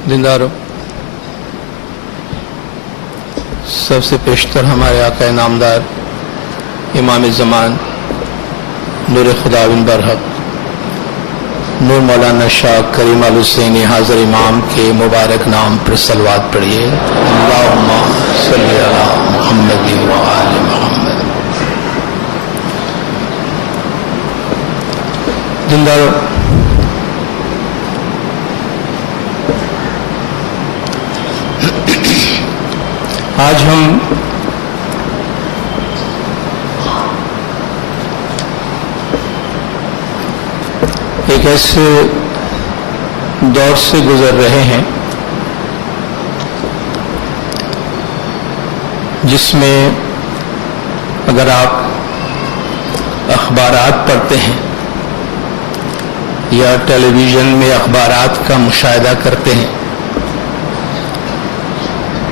दीनदारों, सबसे पेशतर हमारे आका नामदार इमाम ज़मान नूर खुदाविंद बरहक नूर मौलाना शाह करीम अल हुसैनी हाज़िर इमाम के मुबारक नाम पर सलवात पढ़िए। अल्लाहुम्मा सल्ली अला मुहम्मद व आले मुहम्मद। दीनदारों, आज हम एक ऐसे दौर से गुजर रहे हैं जिसमें अगर आप अखबारात पढ़ते हैं या टेलीविज़न में अखबारात का मुशाहिदा करते हैं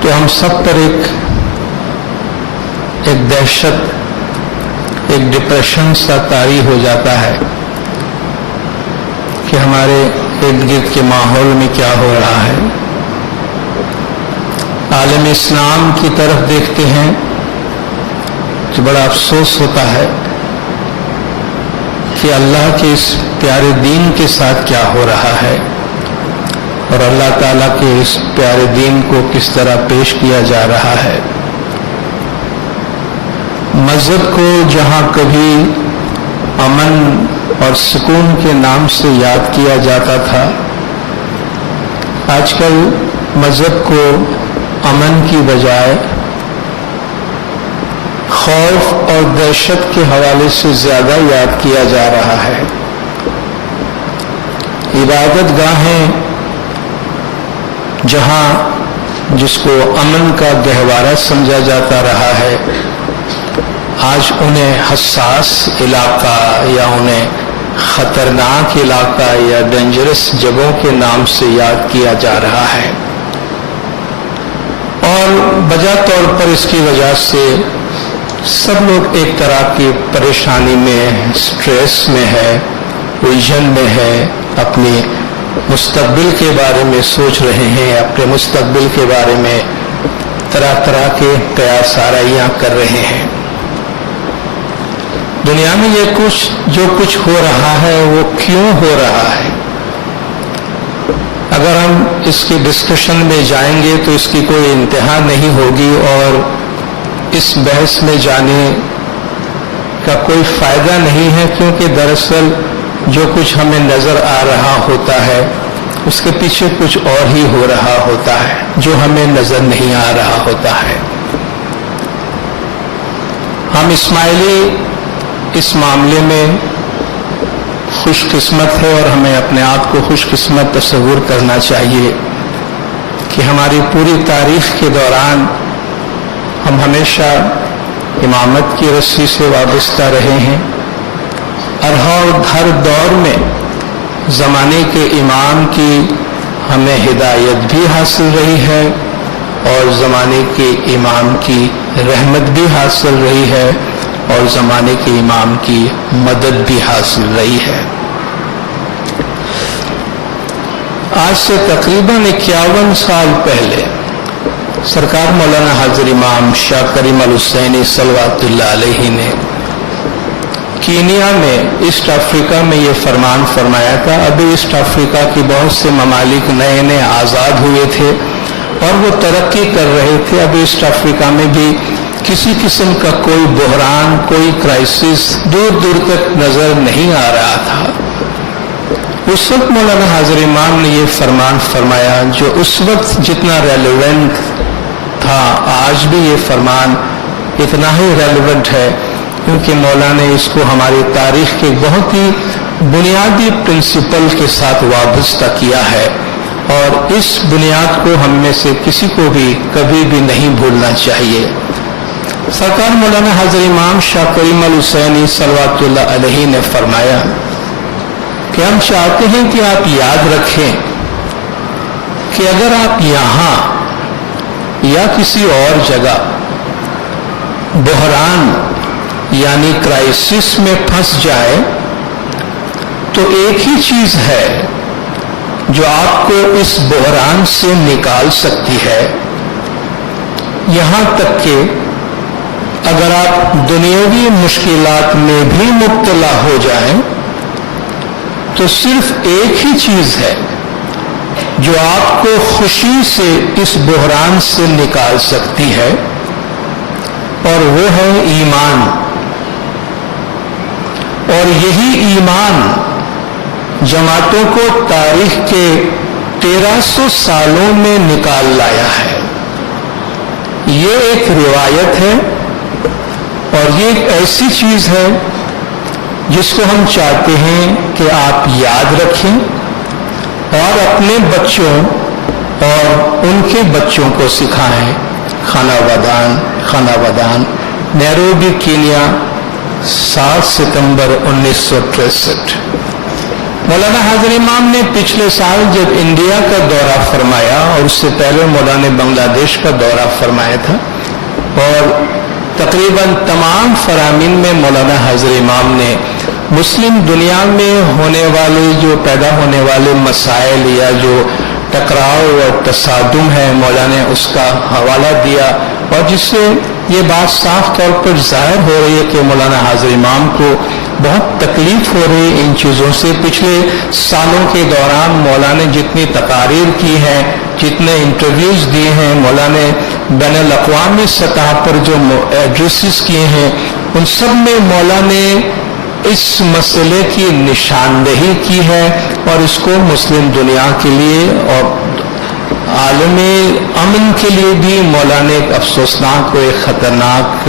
तो हम सब पर एक दहशत, एक डिप्रेशन सा तारी हो जाता है कि हमारे इर्द गिर्द के माहौल में क्या हो रहा है। आलम इस्लाम की तरफ देखते हैं तो बड़ा अफसोस होता है कि अल्लाह के इस प्यारे दीन के साथ क्या हो रहा है और अल्लाह ताला के इस प्यारे दीन को किस तरह पेश किया जा रहा है। मस्जिद को जहां कभी अमन और सुकून के नाम से याद किया जाता था, आजकल मस्जिद को अमन की बजाय खौफ और दहशत के हवाले से ज्यादा याद किया जा रहा है। इबादत गाहें जहां जिसको अमन का गहवारा समझा जाता रहा है, आज उन्हें हसास इलाका या उन्हें खतरनाक इलाका या डेंजरस जगहों के नाम से याद किया जा रहा है। और बजा तौर पर इसकी वजह से सब लोग एक तरह की परेशानी में, स्ट्रेस में है, उलझन में है, अपनी मुस्तकबिल के बारे में सोच रहे हैं, अपने मुस्तकबिल के बारे में तरह तरह के कयास आराइयां कर रहे हैं। दुनिया में ये जो कुछ हो रहा है वो क्यों हो रहा है? अगर हम इसके डिस्कशन में जाएंगे तो इसकी कोई इंतहा नहीं होगी और इस बहस में जाने का कोई फायदा नहीं है, क्योंकि दरअसल जो कुछ हमें नजर आ रहा होता है उसके पीछे कुछ और ही हो रहा होता है जो हमें नजर नहीं आ रहा होता है। हम इस्माइली इस मामले में खुशकिस्मत है और हमें अपने आप को खुशकिस्मत तस्वुर करना चाहिए कि हमारी पूरी तारीख के दौरान हम हमेशा इमामत की रस्सी से वाबस्ता रहे हैं और हर दौर में ज़माने के इमाम की हमें हिदायत भी हासिल रही है और ज़माने के इमाम की रहमत भी हासिल रही है और ज़माने के इमाम की मदद भी हासिल रही है। आज से तकरीबन 51 साल पहले सरकार मौलाना हाज़िर इमाम शाह करीम अल हुसैनी सल्लल्लाहु अलैहि ने कीनिया में, ईस्ट अफ्रीका में ये फरमान फरमाया था। अभी ईस्ट अफ्रीका की बहुत से ममालिक नए नए आज़ाद हुए थे और वो तरक्की कर रहे थे। अब ईस्ट अफ्रीका में भी किसी किस्म का कोई बहरान, कोई क्राइसिस दूर दूर तक नजर नहीं आ रहा था। उस वक्त मौलाना हाज़िर इमाम ने ये फरमान फरमाया जो उस वक्त जितना रेलेवेंट था, आज भी ये फरमान इतना ही रेलेवेंट है, क्योंकि मौला ने इसको हमारी तारीख के बहुत ही बुनियादी प्रिंसिपल के साथ वाबस्ता किया है और इस बुनियाद को हम में से किसी को भी कभी भी नहीं भूलना चाहिए। सरकार मौलाना हाज़िर इमाम शाह करीम अल हुसैनी सल्लल्लाहु अलैहि ने फरमाया कि हम चाहते हैं कि आप याद रखें कि अगर आप यहाँ या किसी और जगह बहरान यानी क्राइसिस में फंस जाए तो एक ही चीज है जो आपको इस बहरान से निकाल सकती है। यहाँ तक कि अगर आप दुनियावी मुश्किलात में भी मुब्तला हो जाएं, तो सिर्फ एक ही चीज है जो आपको खुशी से इस बहरान से निकाल सकती है, और वो है ईमान। और यही ईमान जमातों को तारीख के 1300 सालों में निकाल लाया है। ये एक रिवायत है और ये एक ऐसी चीज है जिसको हम चाहते हैं कि आप याद रखें और अपने बच्चों और उनके बच्चों को सिखाएं। खाना वदान, नैरोबी, कीनिया, 7 सितंबर 1963। मौलाना हाजिर इमाम ने पिछले साल जब इंडिया का दौरा फरमाया, और उससे पहले मौलाना बांग्लादेश का दौरा फरमाया था, और तकरीबन तमाम फरामीन में मौलाना हाजिर इमाम ने मुस्लिम दुनिया में होने वाले जो पैदा होने वाले मसाइल या जो टकराव और तसादुम है, मौलाना ने उसका हवाला दिया, और जिससे ये बात साफ तौर पर जाहिर हो रही है कि मौलाना हाजिर इमाम को बहुत तकलीफ हो रही है इन चीज़ों से। पिछले सालों के दौरान मौलाना ने जितनी तकारीर की हैं, जितने इंटरव्यूज दिए हैं, मौलाना ने बैनुल अक़वामी सतह पर जो एड्रेसेस किए हैं, उन सब में मौलाना ने इस मसले की निशानदेही की है और इसको मुस्लिम दुनिया के लिए और आलमी अमन के लिए भी मौलाना ने एक अफसोसनाक और एक खतरनाक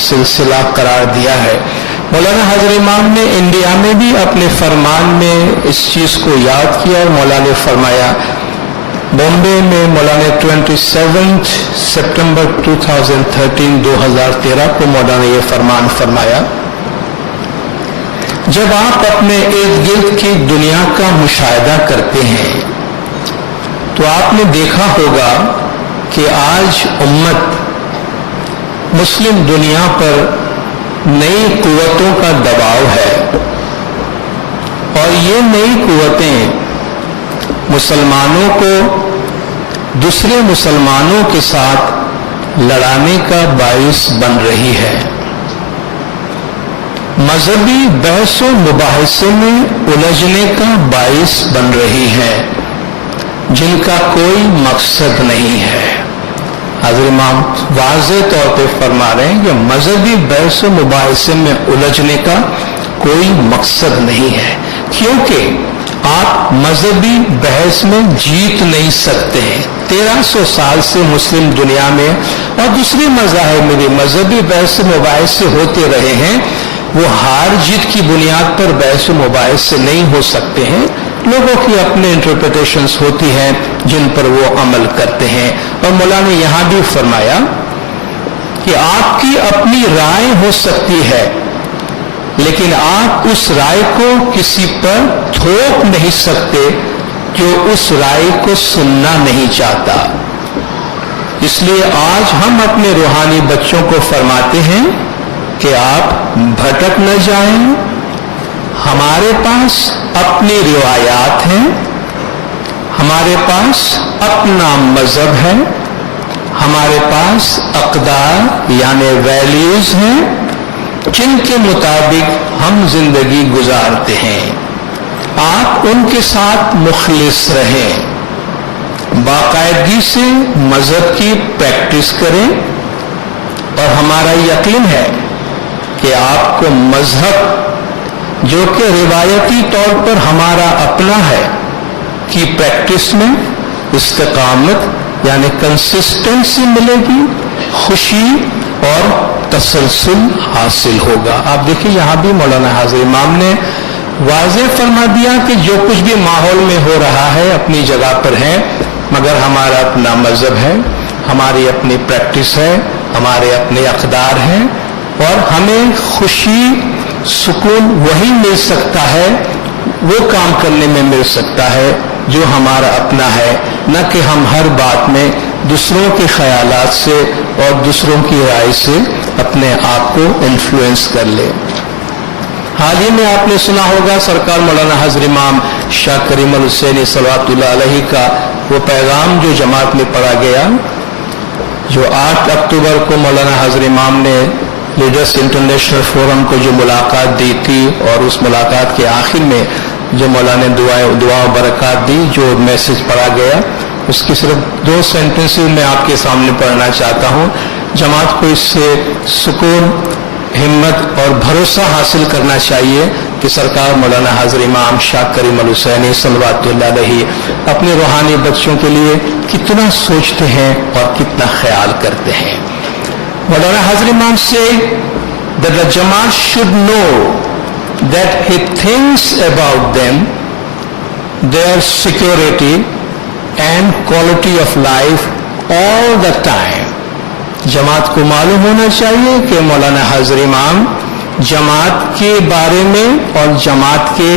सिलसिला करार दिया है। मौलाना हाजिर इमाम ने इंडिया में भी अपने फरमान में इस चीज़ को याद किया, और मौलाना ने फरमाया, बॉम्बे में मौलाना 27 सितंबर 2013 को मौलाना ने यह फरमान फरमाया, जब आप अपने इर्द गिर्द की दुनिया का मुशाहिदा करते हैं तो आपने देखा होगा कि आज उम्मत मुस्लिम दुनिया पर नई कुव्वतों का दबाव है, और ये नई कुव्वतें मुसलमानों को दूसरे मुसलमानों के साथ लड़ाने का बाइस बन रही है। मजहबी बहस व मुबाहिसे में उलझने का बाइस बन रही है, जिनका कोई मकसद नहीं है। हाज़िर इमाम वाज़ेह तौर पे फरमा रहे हैं कि मजहबी बहस व मुबाहिसे में उलझने का कोई मकसद नहीं है, क्योंकि आप मजहबी बहस में जीत नहीं सकते हैं। 1300 साल से मुस्लिम दुनिया में और दूसरे मज़ाहिब में भी मजहबी बहस मुबाहिसे होते रहे हैं। वो हार जीत की बुनियाद पर बहस मुबाहिस से नहीं हो सकते हैं। लोगों की अपने इंटरप्रिटेशंस होती हैं जिन पर वो अमल करते हैं। और मौलाना ने यहाँ भी फरमाया कि आपकी अपनी राय हो सकती है, लेकिन आप उस राय को किसी पर थोप नहीं सकते जो उस राय को सुनना नहीं चाहता। इसलिए आज हम अपने रूहानी बच्चों को फरमाते हैं कि आप भटक न जाएं। हमारे पास अपनी रिवायात हैं, हमारे पास अपना मजहब है, हमारे पास अक़दार यानी वैल्यूज हैं, जिनके मुताबिक हम जिंदगी गुजारते हैं। आप उनके साथ मुखलिस रहें, बाकायदगी से मजहब की प्रैक्टिस करें। और हमारा यकीन है कि आपको मजहब जो कि रिवायती तौर पर हमारा अपना है की प्रैक्टिस में इस्तिकामत यानी कंसिस्टेंसी मिलेगी, खुशी और तसलसल हासिल होगा। आप देखिए यहाँ भी मौलाना हाजिर इमाम ने वाज़ेह फरमा दिया कि जो कुछ भी माहौल में हो रहा है अपनी जगह पर है, मगर हमारा अपना मजहब है, हमारी अपनी प्रैक्टिस है, हमारे अपने अक़दार हैं, और हमें खुशी सुकून वही मिल सकता है, वो काम करने में मिल सकता है जो हमारा अपना है, न कि हम हर बात में दूसरों के ख्यालात से और दूसरों की राय से अपने आप को इन्फ्लुएंस कर ले। हाल ही में आपने सुना होगा सरकार मौलाना हज़रत इमाम शाह करीम अल हुसैनी सल्लल्लाहु अलैहि का वो पैगाम जो जमात में पढ़ा गया, जो 8 अक्टूबर को मौलाना हज़रत इमाम ने लीडर्स इंटरनेशनल फोरम को जो मुलाकात दी थी, और उस मुलाकात के आखिर में जो मौलाना ने दुआ बरकत दी, जो मैसेज पढ़ा गया, उसकी सिर्फ 2 सेंटेंसेस मैं आपके सामने पढ़ना चाहता हूँ। जमात को इससे सुकून, हिम्मत और भरोसा हासिल करना चाहिए कि सरकार मौलाना हज़रत इमाम शाह करीम अल हुसैनी सल्लल्लाहु अलैहि अपने रूहानी बच्चों के लिए कितना सोचते हैं और कितना ख्याल करते हैं। मौलाना हज़रत इमाम से that the Jamaat should know that he thinks about them, their security and quality of life all the time. जमात को मालूम होना चाहिए कि मौलाना हज़रत इमाम जमात के बारे में और जमात के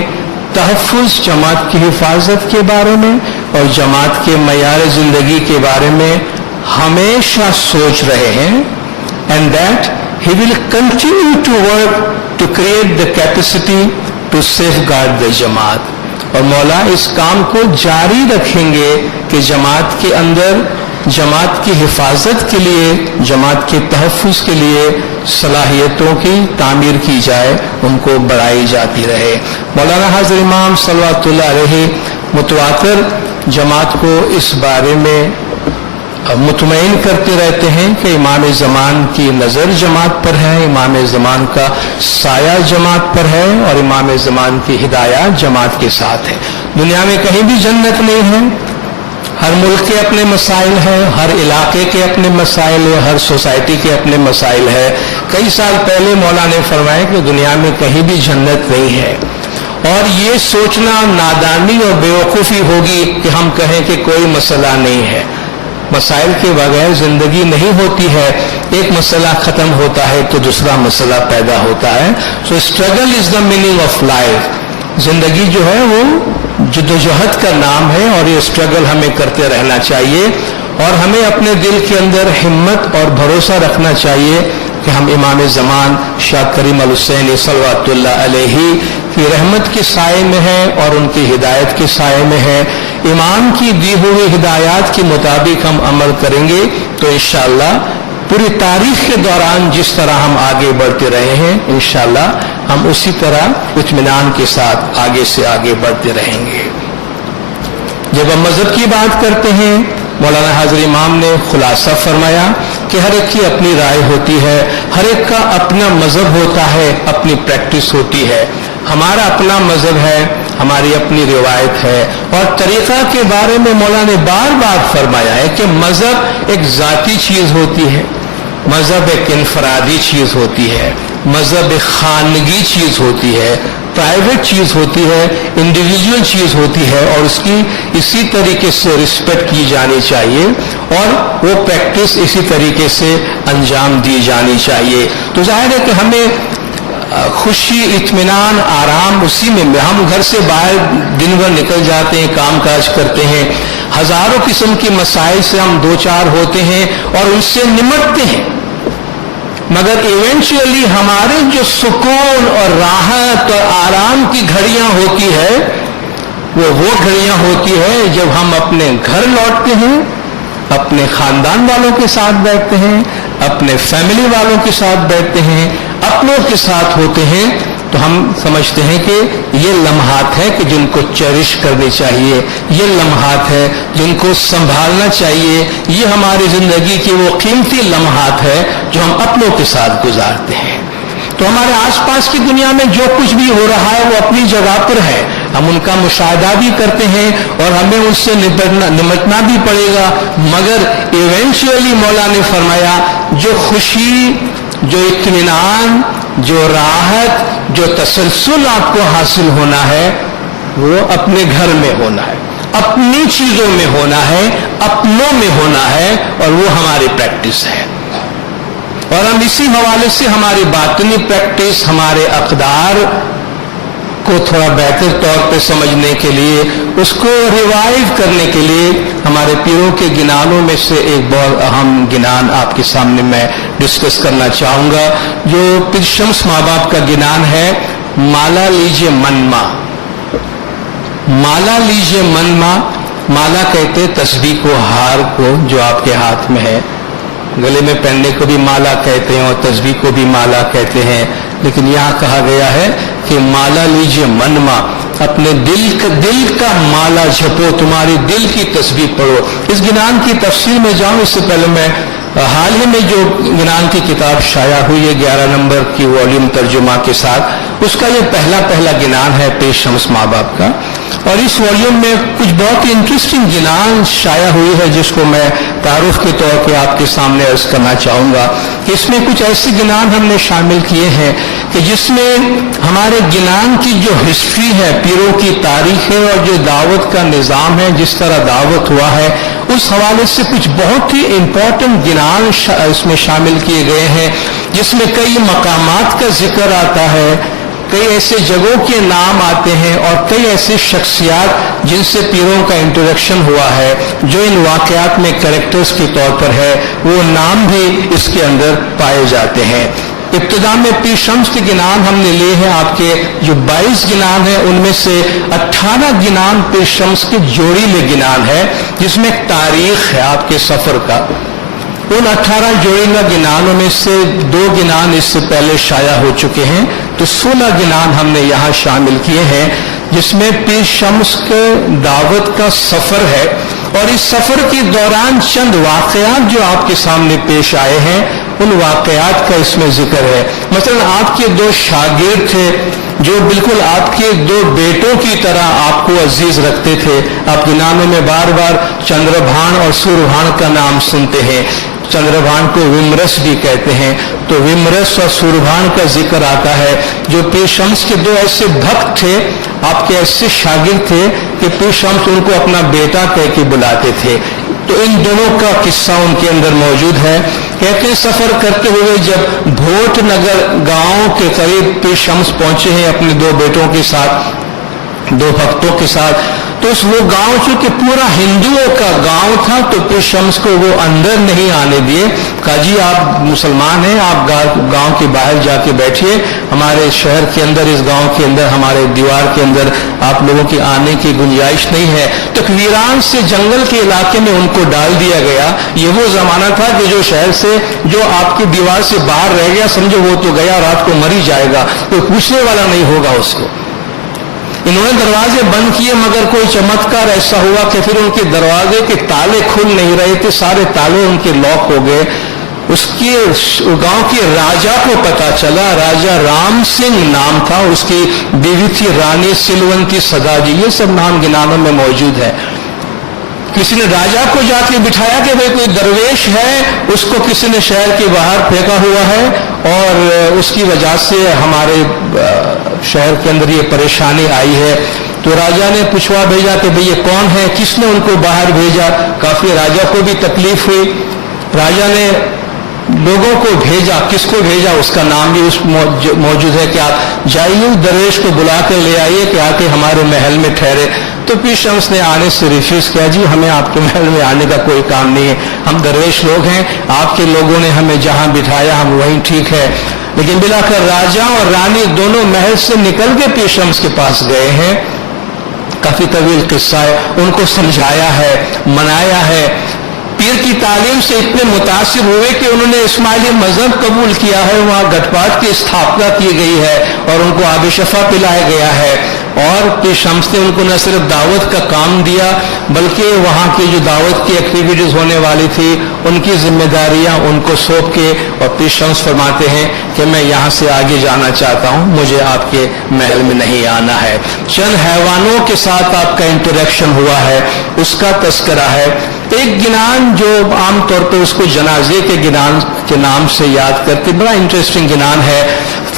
तहफ़्फ़ुज़, जमात की हिफाजत के बारे में और जमात के मयार ज़िंदगी के बारे में हमेशा सोच रहे हैं, and that he will continue to work to create the capacity to safeguard the जमात। और मौला इस काम को जारी रखेंगे कि जमात के अंदर जमात की हिफाजत के लिए, जमात के तहफ़्फ़ुज़ के लिए सलाहियतों की तामीर की जाए, उनको बढ़ाई जाती रहे। मौलाना हज़रत इमाम सल्लल्लाहु अलैहि मुतवातिर जमात को इस बारे में मुतमईन करते रहते हैं कि इमाम ज़मान की नज़र जमात पर है, इमाम ज़मान का साया जमात पर है और इमाम ज़मान की हिदायत जमात के साथ है। दुनिया में कहीं भी जन्नत नहीं है, हर मुल्क के अपने मसाइल हैं, हर इलाके के अपने मसाइल हैं, हर सोसाइटी के अपने मसाइल हैं। कई साल पहले मौला ने फरमाया कि दुनिया में कहीं भी जन्नत नहीं है, और ये सोचना नादानी और बेवकूफ़ी होगी कि हम कहें कि कोई मसला नहीं है। मसाइल के बगैर जिंदगी नहीं होती है, एक मसला खत्म होता है तो दूसरा मसला पैदा होता है। सो struggle is the meaning of life. जिंदगी जो है वो जद्दोजहद का नाम है, और ये स्ट्रगल हमें करते रहना चाहिए, और हमें अपने दिल के अंदर हिम्मत और भरोसा रखना चाहिए कि हम इमाम ज़मान शाह करीम अल हुसैनी सल्लल्लाहु अलैहि की रहमत के साए में हैं और उनकी हिदायत के साए में हैं। इमाम की दी हुई हिदायत के मुताबिक हम अमल करेंगे तो इंशाअल्लाह पूरी तारीख के दौरान जिस तरह हम आगे बढ़ते रहे हैं, इंशाअल्लाह हम उसी तरह इत्मीनान के साथ आगे से आगे बढ़ते रहेंगे। जब हम मजहब की बात करते हैं, मौलाना हज़रत इमाम ने खुलासा फरमाया कि हर एक की अपनी राय होती है, हर एक का अपना मजहब होता है, अपनी प्रैक्टिस होती है। हमारा अपना मजहब है, हमारी अपनी रिवायत है, और तरीक़ा के बारे में मौला ने बार बार फरमाया है कि मजहब एक ज़ाती चीज़ होती है, मजहब एक इनफरादी चीज़ होती है, मजहब एक खानगी चीज़ होती है, प्राइवेट चीज़ होती है, इंडिविजुअल चीज़ होती है, और उसकी इसी तरीके से रिस्पेक्ट की जानी चाहिए और वो प्रैक्टिस इसी तरीके से अंजाम दी जानी चाहिए। तो जाहिर है कि हमें खुशी, इत्मीनान, आराम उसी में, हम घर से बाहर दिन भर निकल जाते हैं, काम काज करते हैं, हजारों किस्म के मसाइल से हम दो चार होते हैं और उनसे निमटते हैं, मगर इवेंचुअली हमारे जो सुकून और राहत और आराम की घड़ियां होती है वो घड़ियां होती है जब हम अपने घर लौटते हैं, अपने खानदान वालों के साथ बैठते हैं, अपने फैमिली वालों के साथ बैठते हैं, अपनों के साथ होते हैं, तो हम समझते हैं कि ये लम्हात है कि जिनको चेरिश करनी चाहिए, ये लम्हात है जिनको संभालना चाहिए, ये हमारी जिंदगी की वो कीमती लम्हात है जो हम अपनों के साथ गुजारते हैं। तो हमारे आसपास की दुनिया में जो कुछ भी हो रहा है वो अपनी जगह पर है, हम उनका मुशाहिदा भी करते हैं और हमें उनसे निमटना भी पड़ेगा, मगर इवेंचुअली मौला ने फरमाया जो खुशी, जो इत्मीनान, जो राहत, जो तसल्सल आपको हासिल होना है वो अपने घर में होना है, अपनी चीजों में होना है, अपनों में होना है, और वो हमारी प्रैक्टिस है। और हम इसी हवाले से हमारी बातनी प्रैक्टिस, हमारे अक़दार को थोड़ा बेहतर तौर पे समझने के लिए, उसको रिवाइव करने के लिए हमारे पीरों के गिनानों में से एक बहुत अहम गिनान आपके सामने मैं डिस्कस करना चाहूँगा, जो पीर शम्स माँ बाप का गिनान है। माला लीजिए मनमा। माला लीजिए मनमा, माला कहते तस्बीह को, हार को जो आपके हाथ में है, गले में पहनने को भी माला कहते हैं और तस्बीह को भी माला कहते हैं। लेकिन यहाँ कहा गया है कि माला लीजिए मनमा, अपने दिल का माला जपो, तुम्हारी दिल की तस्बीह पढ़ो। इस गिनान की तफसील में जाऊं इससे पहले मैं हाल ही में जो गिनान की किताब शाया हुई है 11 नंबर की वॉल्यूम तर्जुमा के साथ, उसका ये पहला गिनान है पेश शम्स माँ बाप का। और इस वॉल्यूम में कुछ बहुत ही इंटरेस्टिंग गिनान शाया हुई है जिसको मैं तारुफ के तौर पे आपके सामने अर्ज करना चाहूँगा। इसमें कुछ ऐसे गिनान हमने शामिल किए हैं कि जिसमें हमारे गिनान की जो हिस्ट्री है, पीरों की तारीख है और जो दावत का निज़ाम है, जिस तरह दावत हुआ है, उस हवाले से कुछ बहुत ही इम्पोर्टेंट गिनान इसमें शामिल किए गए हैं, जिसमें कई मकामात का जिक्र आता है, कई ऐसे जगहों के नाम आते हैं और कई ऐसे शख्सियात जिनसे पीरों का इंटरेक्शन हुआ है, जो इन वाकयात में कैरेक्टर्स के तौर पर है, वो नाम भी इसके अंदर पाए जाते हैं। इब्तिदा में पीर शम्स के गिनान हमने लिए हैं, आपके जो 22 गिनान हैं उनमें से 18 गिनान पीर शम्स के जोड़ीले गिनान है, जिसमें तारीख है आपके सफर का। उन 18 जोड़ीला गिनानों में से 2 गिनान इससे पहले शाया हो चुके हैं, तो 16 गिनान हमने यहाँ शामिल किए हैं, जिसमें पीर शम्स के दावत का सफर है। और इस सफर के दौरान चंद वाकयात जो आपके सामने पेश आए हैं, उन वाकयात का इसमें जिक्र है। मसलन आपके 2 शागिर्द थे जो बिल्कुल आपके 2 बेटों की तरह आपको अजीज रखते थे। आप गिनानों में बार बार चंद्रभान और सूर्यभान का नाम सुनते हैं। चंद्रभान को विमरस भी कहते हैं, तो विमरस और सूर्यभान का जिक्र आता है। जो पीर शम्स के 2 ऐसे भक्त थे, आपके ऐसे शागिर्द थे कि पीर शम्स उनको अपना बेटा कह के बुलाते थे। तो इन दोनों का किस्सा उनके अंदर मौजूद है। कहते हैं सफर करते हुए जब भोट नगर गांव के करीब पीर शम्स पहुंचे हैं अपने 2 बेटों के साथ, 2 भक्तों के साथ, तो वो गांव चूंकि पूरा हिंदुओं का गांव था, तो पीर शम्स को वो अंदर नहीं आने दिए। कहा जी आप मुसलमान हैं, आप गांव के बाहर जाके बैठिए, हमारे शहर के अंदर, इस गांव के अंदर, हमारे दीवार के अंदर आप लोगों की आने की गुंजाइश नहीं है। तो वीरान से जंगल के इलाके में उनको डाल दिया गया। ये वो जमाना था कि जो शहर से, जो आपकी दीवार से बाहर रह गया, समझो वो तो गया, रात को मर ही जाएगा, कोई पूछने वाला नहीं होगा उसको। इन्होंने दरवाजे बंद किए, मगर कोई चमत्कार ऐसा हुआ कि फिर उनके दरवाजे के ताले खुल नहीं रहे थे, सारे ताले उनके लॉक हो गए। उसके गांव के राजा को पता चला, राजा राम सिंह नाम था, उसकी बीवी थी रानी सिलवंती सदा जी। ये सब नाम गिनानों में मौजूद है। किसी ने राजा को जाके बिठाया कि भाई कोई दरवेश है, उसको किसी ने शहर के बाहर फेंका हुआ है और उसकी वजह से हमारे शहर के अंदर ये परेशानी आई है। तो राजा ने पूछवा भेजा कि भाई ये कौन है, किसने उनको बाहर भेजा। काफी राजा को भी तकलीफ हुई। राजा ने लोगों को भेजा, किसको भेजा उसका नाम भी उस मौजूद है कि आप जाइए दरवेश को बुला कर ले आइए कि आके हमारे महल में ठहरे। तो पीर शम्स ने आने से रिफ्यूज किया, जी हमें आपके महल में आने का कोई काम नहीं है, हम दरवेश लोग हैं, आपके लोगों ने हमें जहां बिठाया हम वहीं ठीक है। लेकिन बिलाकर राजा और रानी दोनों महल से निकल के पीर शम्स के पास गए हैं। काफी तवील किस्सा है, उनको समझाया है, मनाया है। पीर की तालीम से इतने मुतासिर हुए कि उन्होंने इस्माइली मजहब कबूल किया है, वहां घटपाट की स्थापना की गई है और उनको आब शफा पिलाया गया है। और पीर शम्स ने उनको न सिर्फ दावत का काम दिया, बल्कि वहां की जो दावत की एक्टिविटीज होने वाली थी उनकी जिम्मेदारियां उनको सौंप के, और पीर शम्स फरमाते हैं कि मैं यहां से आगे जाना चाहता हूं, मुझे आपके महल में नहीं आना है। चंद हैवानों के साथ आपका इंटरेक्शन हुआ है, उसका तस्करा है। एक गिनान जो आमतौर पर उसको जनाजे के गिनान के नाम से याद करते, बड़ा इंटरेस्टिंग गिनान है।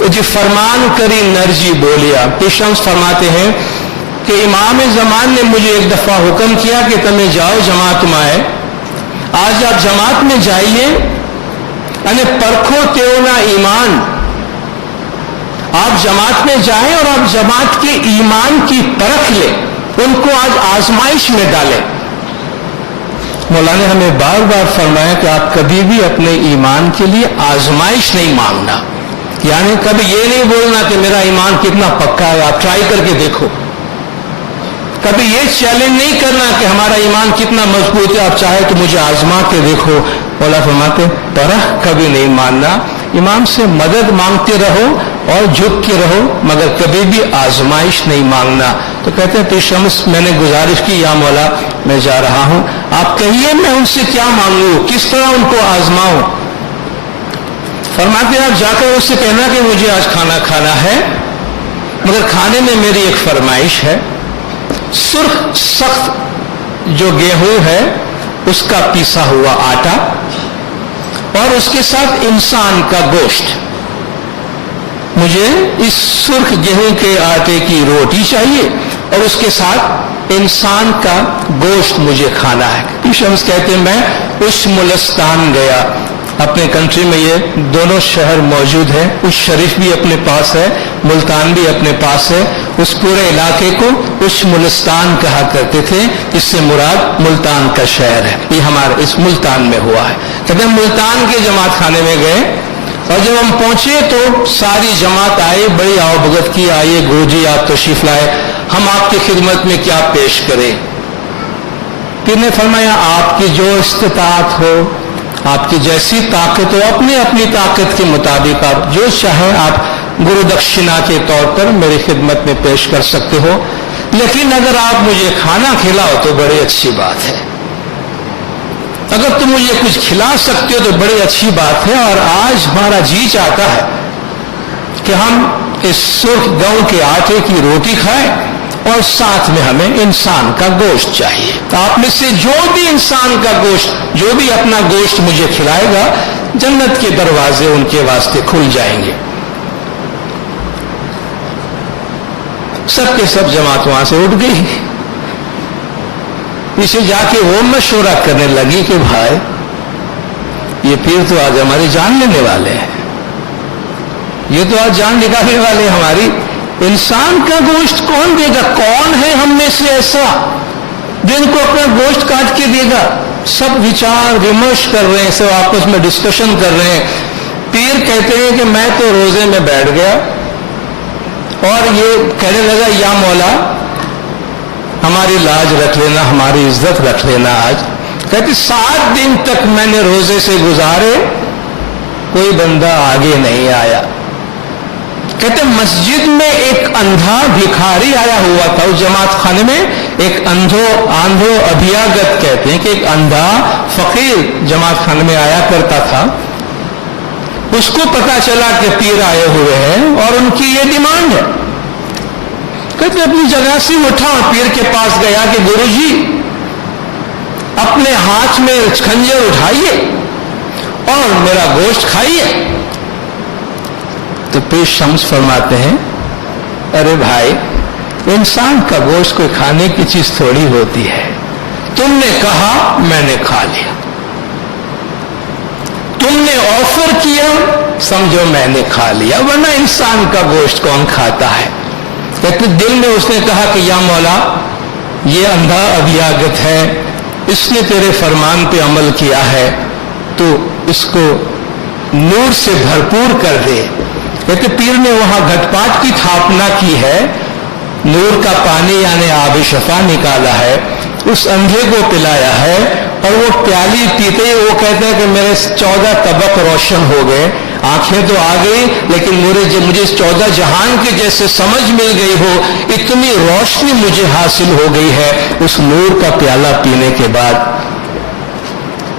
जी फरमान करी नरजी बोलिया। पीर शम्स फरमाते हैं कि इमाम ज़मान ने मुझे एक दफा हुक्म किया कि तुम्हें जाओ जमात में आए, आज आप जमात में जाइए, अने परखो तेना ईमान। आप जमात में जाएं और आप जमात के ईमान की परख लें, उनको आज आजमाइश में डालें। मौला ने हमें बार बार फरमाया कि आप कभी भी अपने ईमान के लिए आजमाइश नहीं मांगना। यानी कभी ये नहीं बोलना कि मेरा ईमान कितना पक्का है, आप ट्राई करके देखो। कभी ये चैलेंज नहीं करना कि हमारा ईमान कितना मजबूत है, आप चाहे तो मुझे आजमा के देखो। मौला फरमाते परख कभी नहीं मानना, इमाम से मदद मांगते रहो और झुक के रहो, मगर कभी भी आजमाइश नहीं मांगना। तो कहते हैं पीर शम्स मैंने गुजारिश की, या मौला मैं जा रहा हूं, आप कहिए मैं उनसे क्या मांगू, किस तरह उनको आजमाऊं। फरमाते आप जाकर उससे कहना कि मुझे आज खाना खाना है, मगर खाने में मेरी एक फरमाइश है, सुर्ख सख्त जो गेहूं है उसका पीसा हुआ आटा और उसके साथ इंसान का गोश्त। मुझे इस सुर्ख गेहूं के आटे की रोटी चाहिए और उसके साथ इंसान का गोश्त मुझे खाना है। शम्स कहते हैं मैं उस मुल्तान गया, अपने कंट्री में ये दोनों शहर मौजूद हैं, उस शरीफ भी अपने पास है, मुल्तान भी अपने पास है। उस पूरे इलाके को उस मुल्तान कहा करते थे, इससे मुराद मुल्तान का शहर है। ये हमारे इस मुल्तान में हुआ है। कहते हैं मुल्तान के जमात खाने में गए और जब हम पहुंचे तो सारी जमात आए, बड़ी आओ भगत की, आइए गुरुजी आप तशरीफ लाए, हम आपकी खिदमत में क्या पेश करें। पीर ने फरमाया आपकी जो इस्तिताअत हो, आपकी जैसी ताकत हो, अपनी अपनी ताकत के मुताबिक आप जो चाहे आप गुरु दक्षिणा के तौर पर मेरी खिदमत में पेश कर सकते हो, लेकिन अगर आप मुझे खाना खिलाओ तो बड़ी अच्छी बात है। अगर तुम मुझे कुछ खिला सकते हो तो बड़ी अच्छी बात है। और आज हमारा जी चाहता है कि हम इस सुर्ख गेहूं के आटे की रोटी खाएं और साथ में हमें इंसान का गोश्त चाहिए। तो आप में से जो भी इंसान का गोश्त, जो भी अपना गोश्त मुझे खिलाएगा, जन्नत के दरवाजे उनके वास्ते खुल जाएंगे। सबके सब जमात वहां से उठ गई। इसे जाके वो मशवरा करने लगी कि भाई ये पीर तो आज हमारी जान लेने वाले हैं, ये तो आज जान निकालने वाले हैं हमारी। इंसान का गोश्त कौन देगा? कौन है हम में से ऐसा जिनको अपना गोश्त काट के देगा? सब विचार विमर्श कर रहे हैं, सब आपस में डिस्कशन कर रहे हैं। पीर कहते हैं कि मैं तो रोजे में बैठ गया और ये कहने लगा या मौला हमारी लाज रख लेना, हमारी इज्जत रख लेना। आज कहते 7 दिन तक मैंने रोजे से गुजारे, कोई बंदा आगे नहीं आया। कहते मस्जिद में एक अंधा भिखारी आया हुआ था। उस जमात खाने में एक आंधो अभियागत कहते हैं कि एक अंधा फकीर जमात खाने में आया करता था। उसको पता चला कि पीर आए हुए हैं और उनकी ये डिमांड है। कहते अपनी जगह से उठा और पीर के पास गया कि गुरुजी अपने हाथ में खंजर उठाइए और मेरा गोश्त खाइए। तो पीर शम्स फरमाते हैं अरे भाई, इंसान का गोश्त कोई खाने की चीज थोड़ी होती है। तुमने कहा मैंने खा लिया, तुमने ऑफर किया समझो मैंने खा लिया, वरना इंसान का गोश्त कौन खाता है। कहते दिल में उसने कहा कि या मौला ये अंधा अभियागत है, इसने तेरे फरमान पे अमल किया है, तो इसको नूर से भरपूर कर दे। कहते पीर ने वहां घटपाट की स्थापना की है, नूर का पानी यानी आब शफा निकाला है, उस अंधे को पिलाया है और वो प्याली पीते ही वो कहते हैं कि मेरे 14 तबक रोशन हो गए। आंखें तो आ गई लेकिन मुझे 14 जहान के जैसे समझ मिल गई हो, इतनी रोशनी मुझे हासिल हो गई है उस नूर का प्याला पीने के बाद।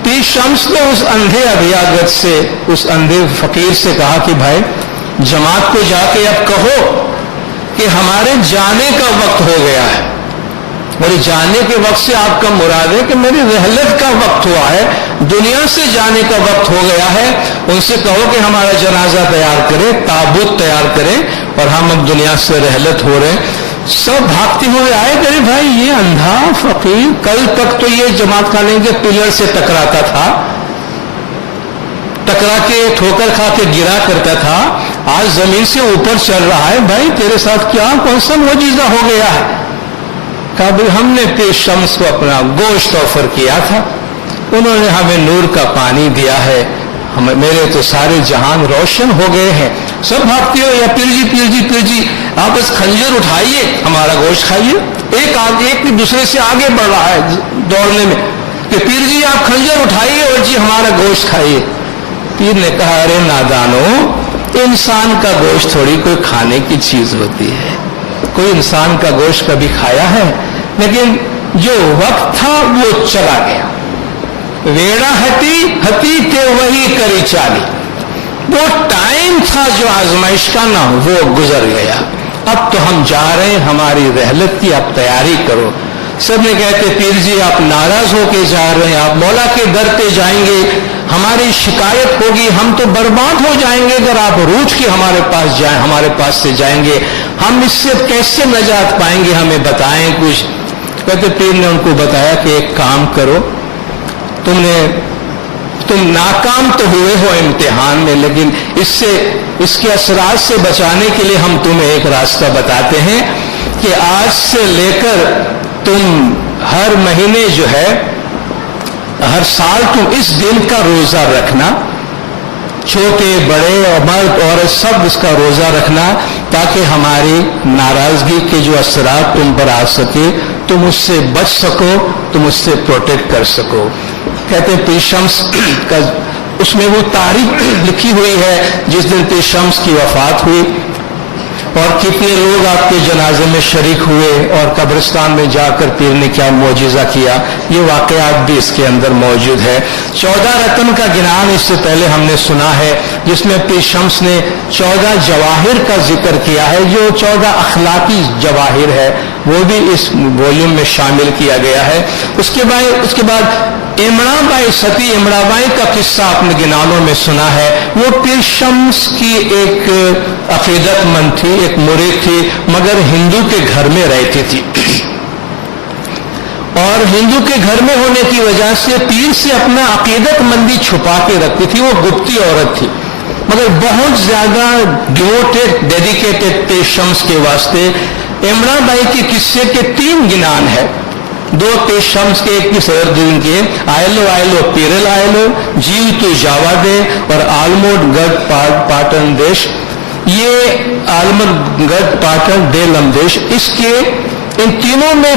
पीर शम्स ने उस अंधे अभियागत से, उस अंधे फकीर से कहा कि भाई जमात को जाके अब कहो कि हमारे जाने का वक्त हो गया है। मेरे जाने के वक्त से आपका मुराद है कि मेरी रहलत का वक्त हुआ है, दुनिया से जाने का वक्त हो गया है। उनसे कहो कि हमारा जनाजा तैयार करें, ताबूत तैयार करें और हम अब दुनिया से रहलत हो रहे हैं। सब भागते हुए आए, अरे भाई ये अंधा फकीर कल तक तो ये जमात खाने के पिलर से टकराता था, टकरा के ठोकर खा के गिरा करता था, आज जमीन से ऊपर चल रहा है। भाई तेरे साथ क्या कौन सा मोजीजा हो गया है? कहा भाई हमने पीर शम्स को अपना गोश्त ऑफर किया था, उन्होंने हमें नूर का पानी दिया है, मेरे तो सारे जहान रोशन हो गए हैं, सब भागते हो, या पीर जी आप बस खंजर उठाइए, हमारा गोश्त खाइए। एक दूसरे से आगे बढ़ रहा है दौड़ने में कि पीर जी आप खंजर उठाइए और जी हमारा गोश्त खाइए। पीर ने कहा, अरे नादानो, इंसान का गोश्त थोड़ी कोई खाने की चीज होती है, कोई इंसान का गोश्त कभी खाया है? लेकिन जो वक्त था वो चला गया। वेड़ा हती थे वही करी चाली, वो टाइम था जो आजमाइश का ना, वो गुजर गया। अब तो हम जा रहे हैं, हमारी रहलत की आप तैयारी करो। सब ने कहते, पीर जी आप नाराज होके जा रहे हैं, आप मौला के दर पे जाएंगे, हमारी शिकायत होगी, हम तो बर्बाद हो जाएंगे अगर आप रूठ के हमारे पास जाए, हमारे पास से जाएंगे, हम इससे कैसे नजात पाएंगे, हमें बताएं कुछ। कहते पीर ने उनको बताया कि एक काम करो, तुम नाकाम तो हुए हो इम्तिहान में, लेकिन इसके असरात से बचाने के लिए हम तुम्हें एक रास्ता बताते हैं कि आज से लेकर तुम हर महीने जो है, हर साल तुम इस दिन का रोजा रखना, छोटे बड़े और मर्द औरत सब इसका रोजा रखना, ताकि हमारी नाराजगी के जो असरात तुम पर आ सके, तुम उससे बच सको, तुम उससे प्रोटेक्ट कर सको। कहते पीर शम्स का उसमें वो तारीख लिखी हुई है जिस दिन पीर शम्स की वफात हुई, और कितने लोग आपके जनाजे में शरीक हुए, और कब्रिस्तान में जाकर पीर ने क्या मौजिजा किया, ये वाकयात भी इसके अंदर मौजूद है। 14 रत्न का गिनान इससे पहले हमने सुना है, जिसमें पीर शम्स ने 14 जवाहिर का जिक्र किया है, जो 14 अखलाकी जवाहिर है, वो भी इस वॉल्यूम में शामिल किया गया है। उसके बाद इमराबाई, सती इमराबाई का किस्सा अपने गिनानों में सुना है। वो पीर शम्स की एक अकीदतमंद थी, एक मुरीद थी, मगर हिंदू के घर में रहती थी, और हिंदू के घर में होने की वजह से पीर से अपना अकीदतमंदी छुपा के रखती थी। वो गुप्ती औरत थी, मगर बहुत ज्यादा डिवोटेड, डेडिकेटेड पीर शम्स के वास्ते। इमराबाई के किस्से के 3 गिनान है, 2 पीर शम्स के, एक सैयदुद्दीन के, आयलो पीरल आयलो, जीव तू जावा दे, और आलमोड गढ़ पाटन देश, ये आलमोड गढ़ पाटन दे लमदेश। इसके इन तीनों में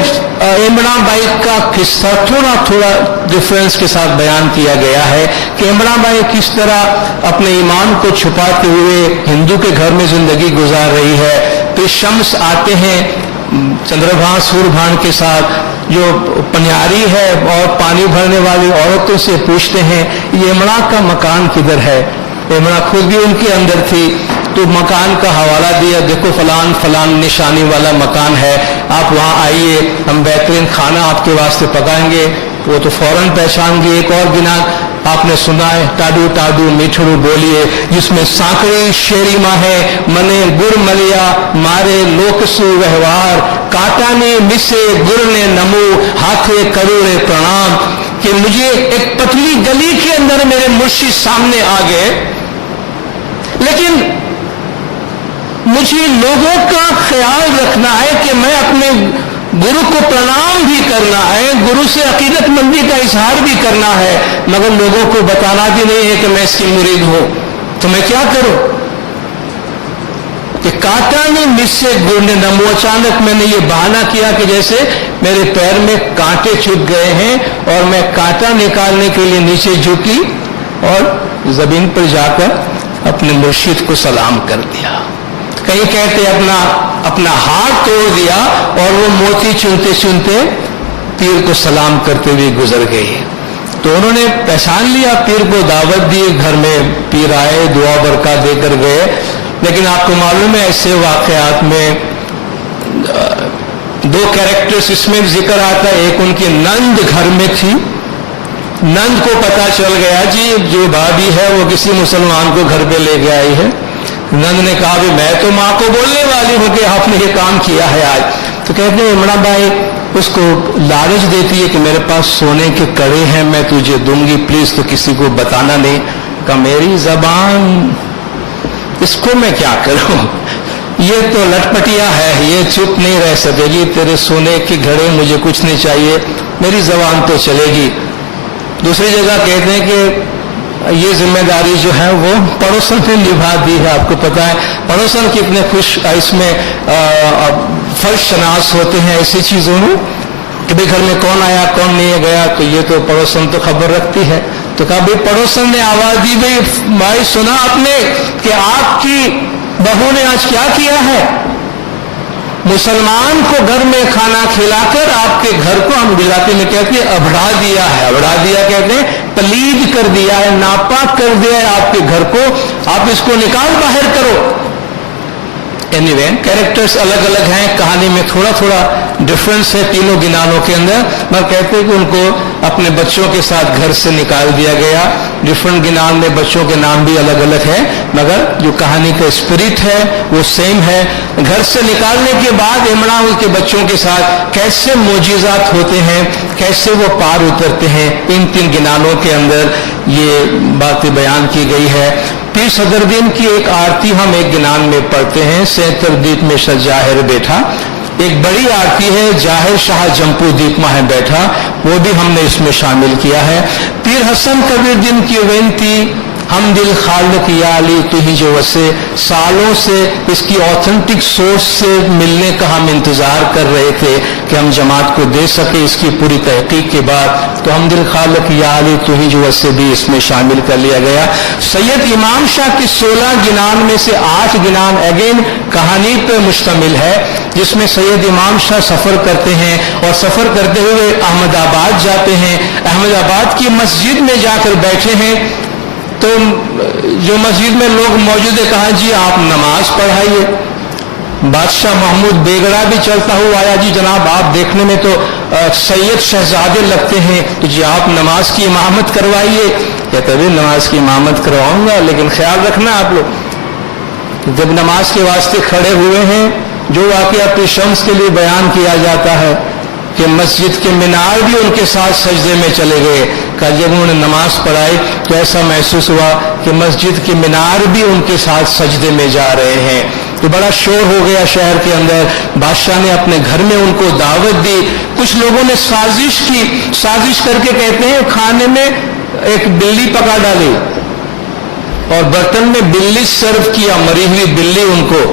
इमराबाई का किस्सा थोड़ा डिफरेंस के साथ बयान किया गया है कि इमराबाई किस तरह अपने ईमान को छुपाते हुए हिंदू के घर में जिंदगी गुजार रही है। पीर शम्स आते हैं चंद्रभान सूर्यभान के साथ, जो पनियारी है और पानी भरने वाली औरतों से पूछते हैं ये इमरा का मकान किधर है। इमरा खुद भी उनके अंदर थी, तो मकान का हवाला दिया, देखो फलान निशानी वाला मकान है, आप वहाँ आइए, हम बेहतरीन खाना आपके वास्ते पकाएंगे। वो तो फौरन पहचान गए। एक और गिना आपने सुना है, टाडू टाडू मीठड़ू बोलिए, जिसमें सांकड़ी शेरी माँ है, मने गुड़ मलिया मारे लोकसु व्यवहार, काटा ने मिसे गुड़ ने नमो हाथे करोड़े प्रणाम। कि मुझे एक पतली गली के अंदर मेरे मुर्शिद सामने आ गए, लेकिन मुझे लोगों का ख्याल रखना है कि मैं अपने गुरु को प्रणाम भी करना है, गुरु से अकीदतमंदी का इजहार भी करना है, मगर लोगों को बताना भी नहीं है कि मैं इसकी मुरीद हूं। तो मैं क्या करूं कि काटा ने मुझसे गुड़ ने नमो। अचानक मैंने ये बहाना किया कि जैसे मेरे पैर में कांटे चुभ गए हैं, और मैं कांटा निकालने के लिए नीचे झुकी और जमीन पर जाकर अपने मुर्शिद को सलाम कर दिया। कहीं कहते अपना हाथ तोड़ दिया, और वो मोती चुनते चुनते पीर को सलाम करते हुए गुजर गई। तो उन्होंने पहचान लिया, पीर को दावत दी, घर में पीर आए, दुआ बरकत देकर गए। लेकिन आपको मालूम है ऐसे वाकयात में 2 कैरेक्टर्स इसमें जिक्र आता है। एक उनकी नंद घर में थी, नंद को पता चल गया जी जो भाभी है वो किसी मुसलमान को घर पे लेके आई है। नंद ने कहा भी मैं तो माँ को बोलने वाली हूं कि आपने ये काम किया है आज। तो कहते हैं इमराबाई उसको लालच देती है कि मेरे पास सोने के कड़े हैं, मैं तुझे दूंगी, प्लीज तो किसी को बताना नहीं। का मेरी जबान, इसको मैं क्या करूं, ये तो लटपटिया है, ये चुप नहीं रह सकेगी, तेरे सोने के घड़े मुझे कुछ नहीं चाहिए, मेरी जबान तो चलेगी। दूसरी जगह कहते हैं कि ये जिम्मेदारी जो है वो पड़ोसन ने निभा दी है। आपको पता है पड़ोसन कितने खुश इसमें फर्ज शनास होते हैं ऐसी चीजों में कि भाई घर में कौन आया कौन नहीं गया, तो ये तो पड़ोसन तो खबर रखती है। तो कहा भाई पड़ोसन ने आवाज दी, भाई सुना आपने कि आपकी बहू ने आज क्या किया है? मुसलमान को घर में खाना खिलाकर आपके घर को हम गुजराती में कहते हैं अबड़ा दिया है। अबड़ा दिया कहते हैं पलीद कर दिया है, नापाक कर दिया है आपके घर को, आप इसको निकाल बाहर करो। एनीवे कैरेक्टर्स अलग अलग हैं, कहानी में थोड़ा थोड़ा डिफरेंस है तीनों गिनानों के अंदर, मगर कहते हैं कि उनको अपने बच्चों के साथ घर से निकाल दिया गया। डिफरेंट गिनान में बच्चों के नाम भी अलग अलग है, मगर जो कहानी का स्पिरिट है वो सेम है। घर से निकालने के बाद इमरान के बच्चों के साथ कैसे मोजिजात होते हैं, कैसे वो पार उतरते हैं, इन तीन गिनानों के अंदर ये बातें बयान की गई है। पीर सदरुद्दीन की एक आरती हम एक गिनान में पढ़ते हैं, सैतरदीप में शाह जाहिर बैठा। एक बड़ी आरती है जाहिर शाह जंपू दीपमा है बैठा, वो भी हमने इसमें शामिल किया है। पीर हसन कबीर दिन की वेंती हम दिल खालिक या अली तू ही जो वसे, सालों से इसकी ऑथेंटिक सोर्स से मिलने का हम इंतजार कर रहे थे कि हम जमात को दे सके इसकी पूरी तहकीक के बाद, तो हम दिल खालिक या अली तू ही जो वसे भी इसमें शामिल कर लिया गया। सैयद इमाम शाह की 16 गिनान में से 8 गिनान अगेन कहानी पर मुश्तमिल है, जिसमें सैयद इमाम शाह सफर करते हैं और सफर करते हुए अहमदाबाद जाते हैं। अहमदाबाद की मस्जिद में जाकर बैठे हैं तो जो मस्जिद में लोग मौजूद है कहा जी आप नमाज पढ़ाइए। बादशाह महमूद बेगड़ा भी चलता हुआ आया, जी जनाब आप देखने में तो सैयद शहजादे लगते हैं, तो जी आप नमाज की इमामत करवाइए। कहते भी नमाज की इमामत करवाऊंगा, लेकिन ख्याल रखना आप लोग जब नमाज के वास्ते खड़े हुए हैं, जो वाकया पीर शम्स के लिए बयान किया जाता है कि मस्जिद के मीनार भी उनके साथ सजदे में चले गए। कल जब उन्होंने नमाज पढ़ाई तो ऐसा महसूस हुआ कि मस्जिद के मीनार भी उनके साथ सजदे में जा रहे हैं। तो बड़ा शोर हो गया शहर के अंदर। बादशाह ने अपने घर में उनको दावत दी। कुछ लोगों ने साजिश की, साजिश करके कहते हैं खाने में एक बिल्ली पका डाली और बर्तन में बिल्ली सर्व किया, मरी हुई बिल्ली उनको।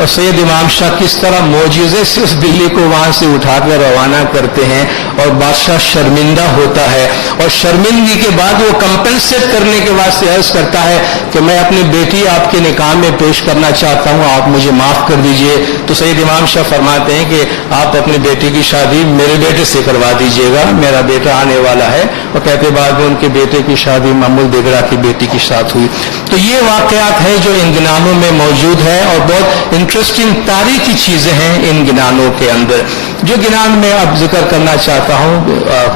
और सैयद इमाम शाह किस तरह मौजूजे से उस बिल्ली को वहां से उठाकर रवाना करते हैं और बादशाह शर्मिंदा होता है। और शर्मिंदगी के बाद वो कंपेंसेट करने के वास्ते अर्ज करता है कि मैं अपनी बेटी आपके निकाह में पेश करना चाहता हूं, आप मुझे माफ कर दीजिए। तो सैयद इमाम शाह फरमाते हैं कि आप अपनी बेटी की शादी मेरे बेटे से करवा दीजिएगा, मेरा बेटा आने वाला है। और कहते बाद में उनके बेटे की शादी महमूद बेगड़ा की बेटी के साथ हुई। तो ये वाकयात है जो इन गिनानों में मौजूद है और बहुत इंटरेस्टिंग तारीखी चीजें हैं इन गिनानों के अंदर। जो गिनान में अब जिक्र करना चाहता हूं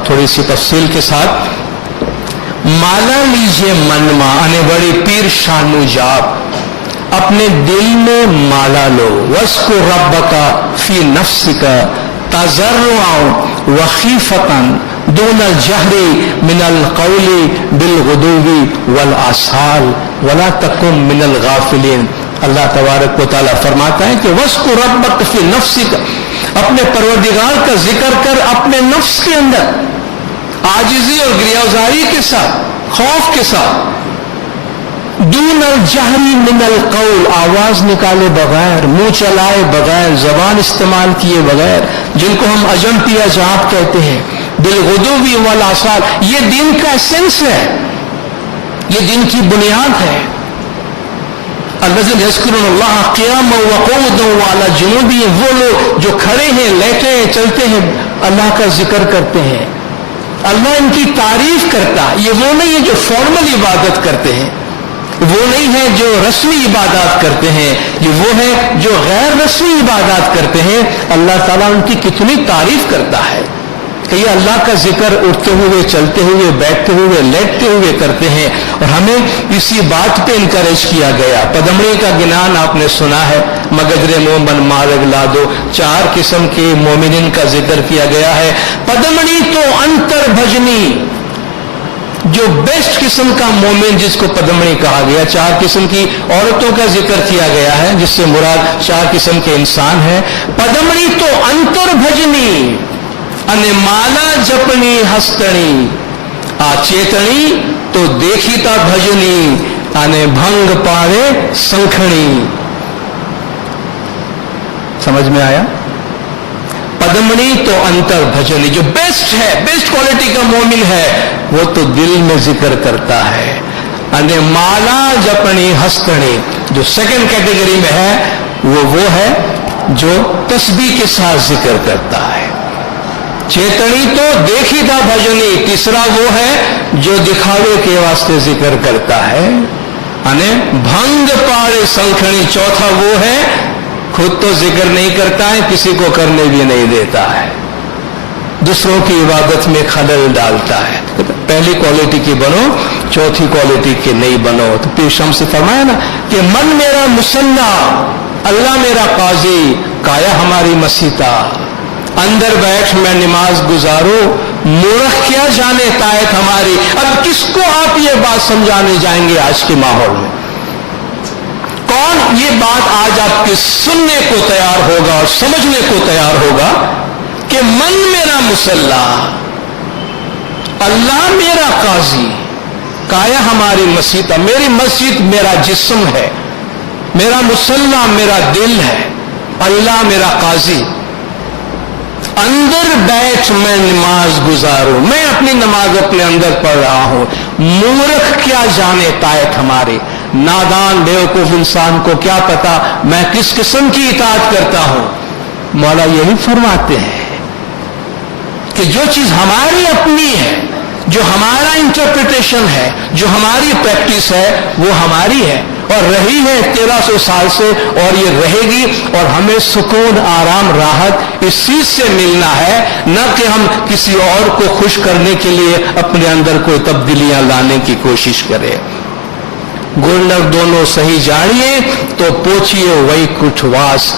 थोड़ी सी तफसील के साथ। माला लीजिए मनमा अने बड़ी पीर शानु जाप, अपने दिल में माला लो। वस्को रब का फी नफ्सिका तजर्रुअन व खीफतन दून जहरी मिनल कौली बिल गुदुवी वल आसाल वला तकुम मिनल गाफिलिन। अल्लाह तबारक व तआला फरमाता है कि वस्कु रब्बक फी नफ्सिक, अपने परवरदिगार का जिक्र कर अपने नफ्स के अंदर, आजिजी और गिरियाजारी के साथ, खौफ के साथ। दूनल जहरी मिनल कौल, आवाज निकाले बगैर, मुंह चलाए बगैर, जबान इस्तेमाल किए बगैर, जिनको हम अजम्पिया जाप कहते हैं। बिलगुदुवी वल आसाल, ये दिन का एसेंस है, ये दिन की बुनियाद है। अल्लाह क़ियाम व क़ुऊदन व अला जुनूबिहिम, वो लोग जो खड़े हैं, लेटे हैं, चलते हैं, अल्लाह का जिक्र करते हैं, अल्लाह इनकी तारीफ करता। ये वो नहीं है जो फॉर्मल इबादत करते हैं, वो नहीं है जो रस्मी इबादत करते हैं, ये वो है जो गैर रस्मी इबादत करते हैं। अल्लाह ताला उनकी कितनी तारीफ करता है कि ये अल्लाह का जिक्र उठते हुए, चलते हुए, बैठते हुए, लेटते हुए करते हैं। और हमें इसी बात पे इनकरेज किया गया। पदमड़ी का गिनान आपने सुना है, मगजरे मोमन मारग लादो, 4 किस्म के मोमिनिन का जिक्र किया गया है। पदमड़ी तो अंतर भजनी, जो बेस्ट किस्म का मोमिन जिसको पदमणी कहा गया। 4 किस्म की औरतों का जिक्र किया गया है, जिससे मुराद 4 किस्म के इंसान है। पदमणी तो अंतर भजनी अने माला जपनी हस्तणी, आ चेतणी तो देखीता भजनी आने भंग पाड़े संखणी। समझ में आया? पद्मणी तो अंतर भजनी, जो बेस्ट है, बेस्ट क्वालिटी का मोमिन है, वो तो दिल में जिक्र करता है। अने माला जपनी हस्तनी, जो सेकंड कैटेगरी में है, वो है जो तस्बीह के साथ जिक्र करता है। चेतनी तो देखीता भजनी, तीसरा वो है जो दिखावे के वास्ते जिक्र करता है। अने भंग पाड़े संखणी, चौथा वो है खुद तो जिक्र नहीं करता है, किसी को करने भी नहीं देता है, दूसरों की इबादत में खलल डालता है। पहली क्वालिटी की बनो, चौथी क्वालिटी के नहीं बनो। तो पीर शम्स से फरमाया ना कि मन मेरा मुसल्ला, अल्लाह मेरा काजी, काया हमारी मसीता, अंदर बैठ मैं नमाज गुजारो, मूर्ख क्या जाने तायत हमारी। अब किसको आप ये बात समझाने जाएंगे आज के माहौल में? कौन ये बात आज आपके सुनने को तैयार होगा और समझने को तैयार होगा कि मन मेरा मुसल्ला, अल्लाह मेरा काजी, काया हमारी मसीता, मेरी मस्जिद मेरा जिस्म है, मेरा मुसल्ला मेरा दिल है, अल्लाह मेरा काजी, अंदर बैठ मैं नमाज गुजारूं, मैं अपनी नमाज अपने अंदर पढ़ रहा हूं। मूर्ख क्या जाने तायत हमारे, नादान बेवकूफ इंसान को क्या पता मैं किस किस्म की इताअत करता हूं। मौला यही फरमाते हैं कि जो चीज हमारी अपनी है, जो हमारा इंटरप्रिटेशन है, जो हमारी प्रैक्टिस है, वो हमारी है और रही है 1300 साल से, और ये रहेगी। और हमें सुकून, आराम, राहत इस चीज से मिलना है, न कि हम किसी और को खुश करने के लिए अपने अंदर कोई तब्दीलियां लाने की कोशिश करें। गुरनर दोनों सही जानिए तो पोछिए वही कुठवास।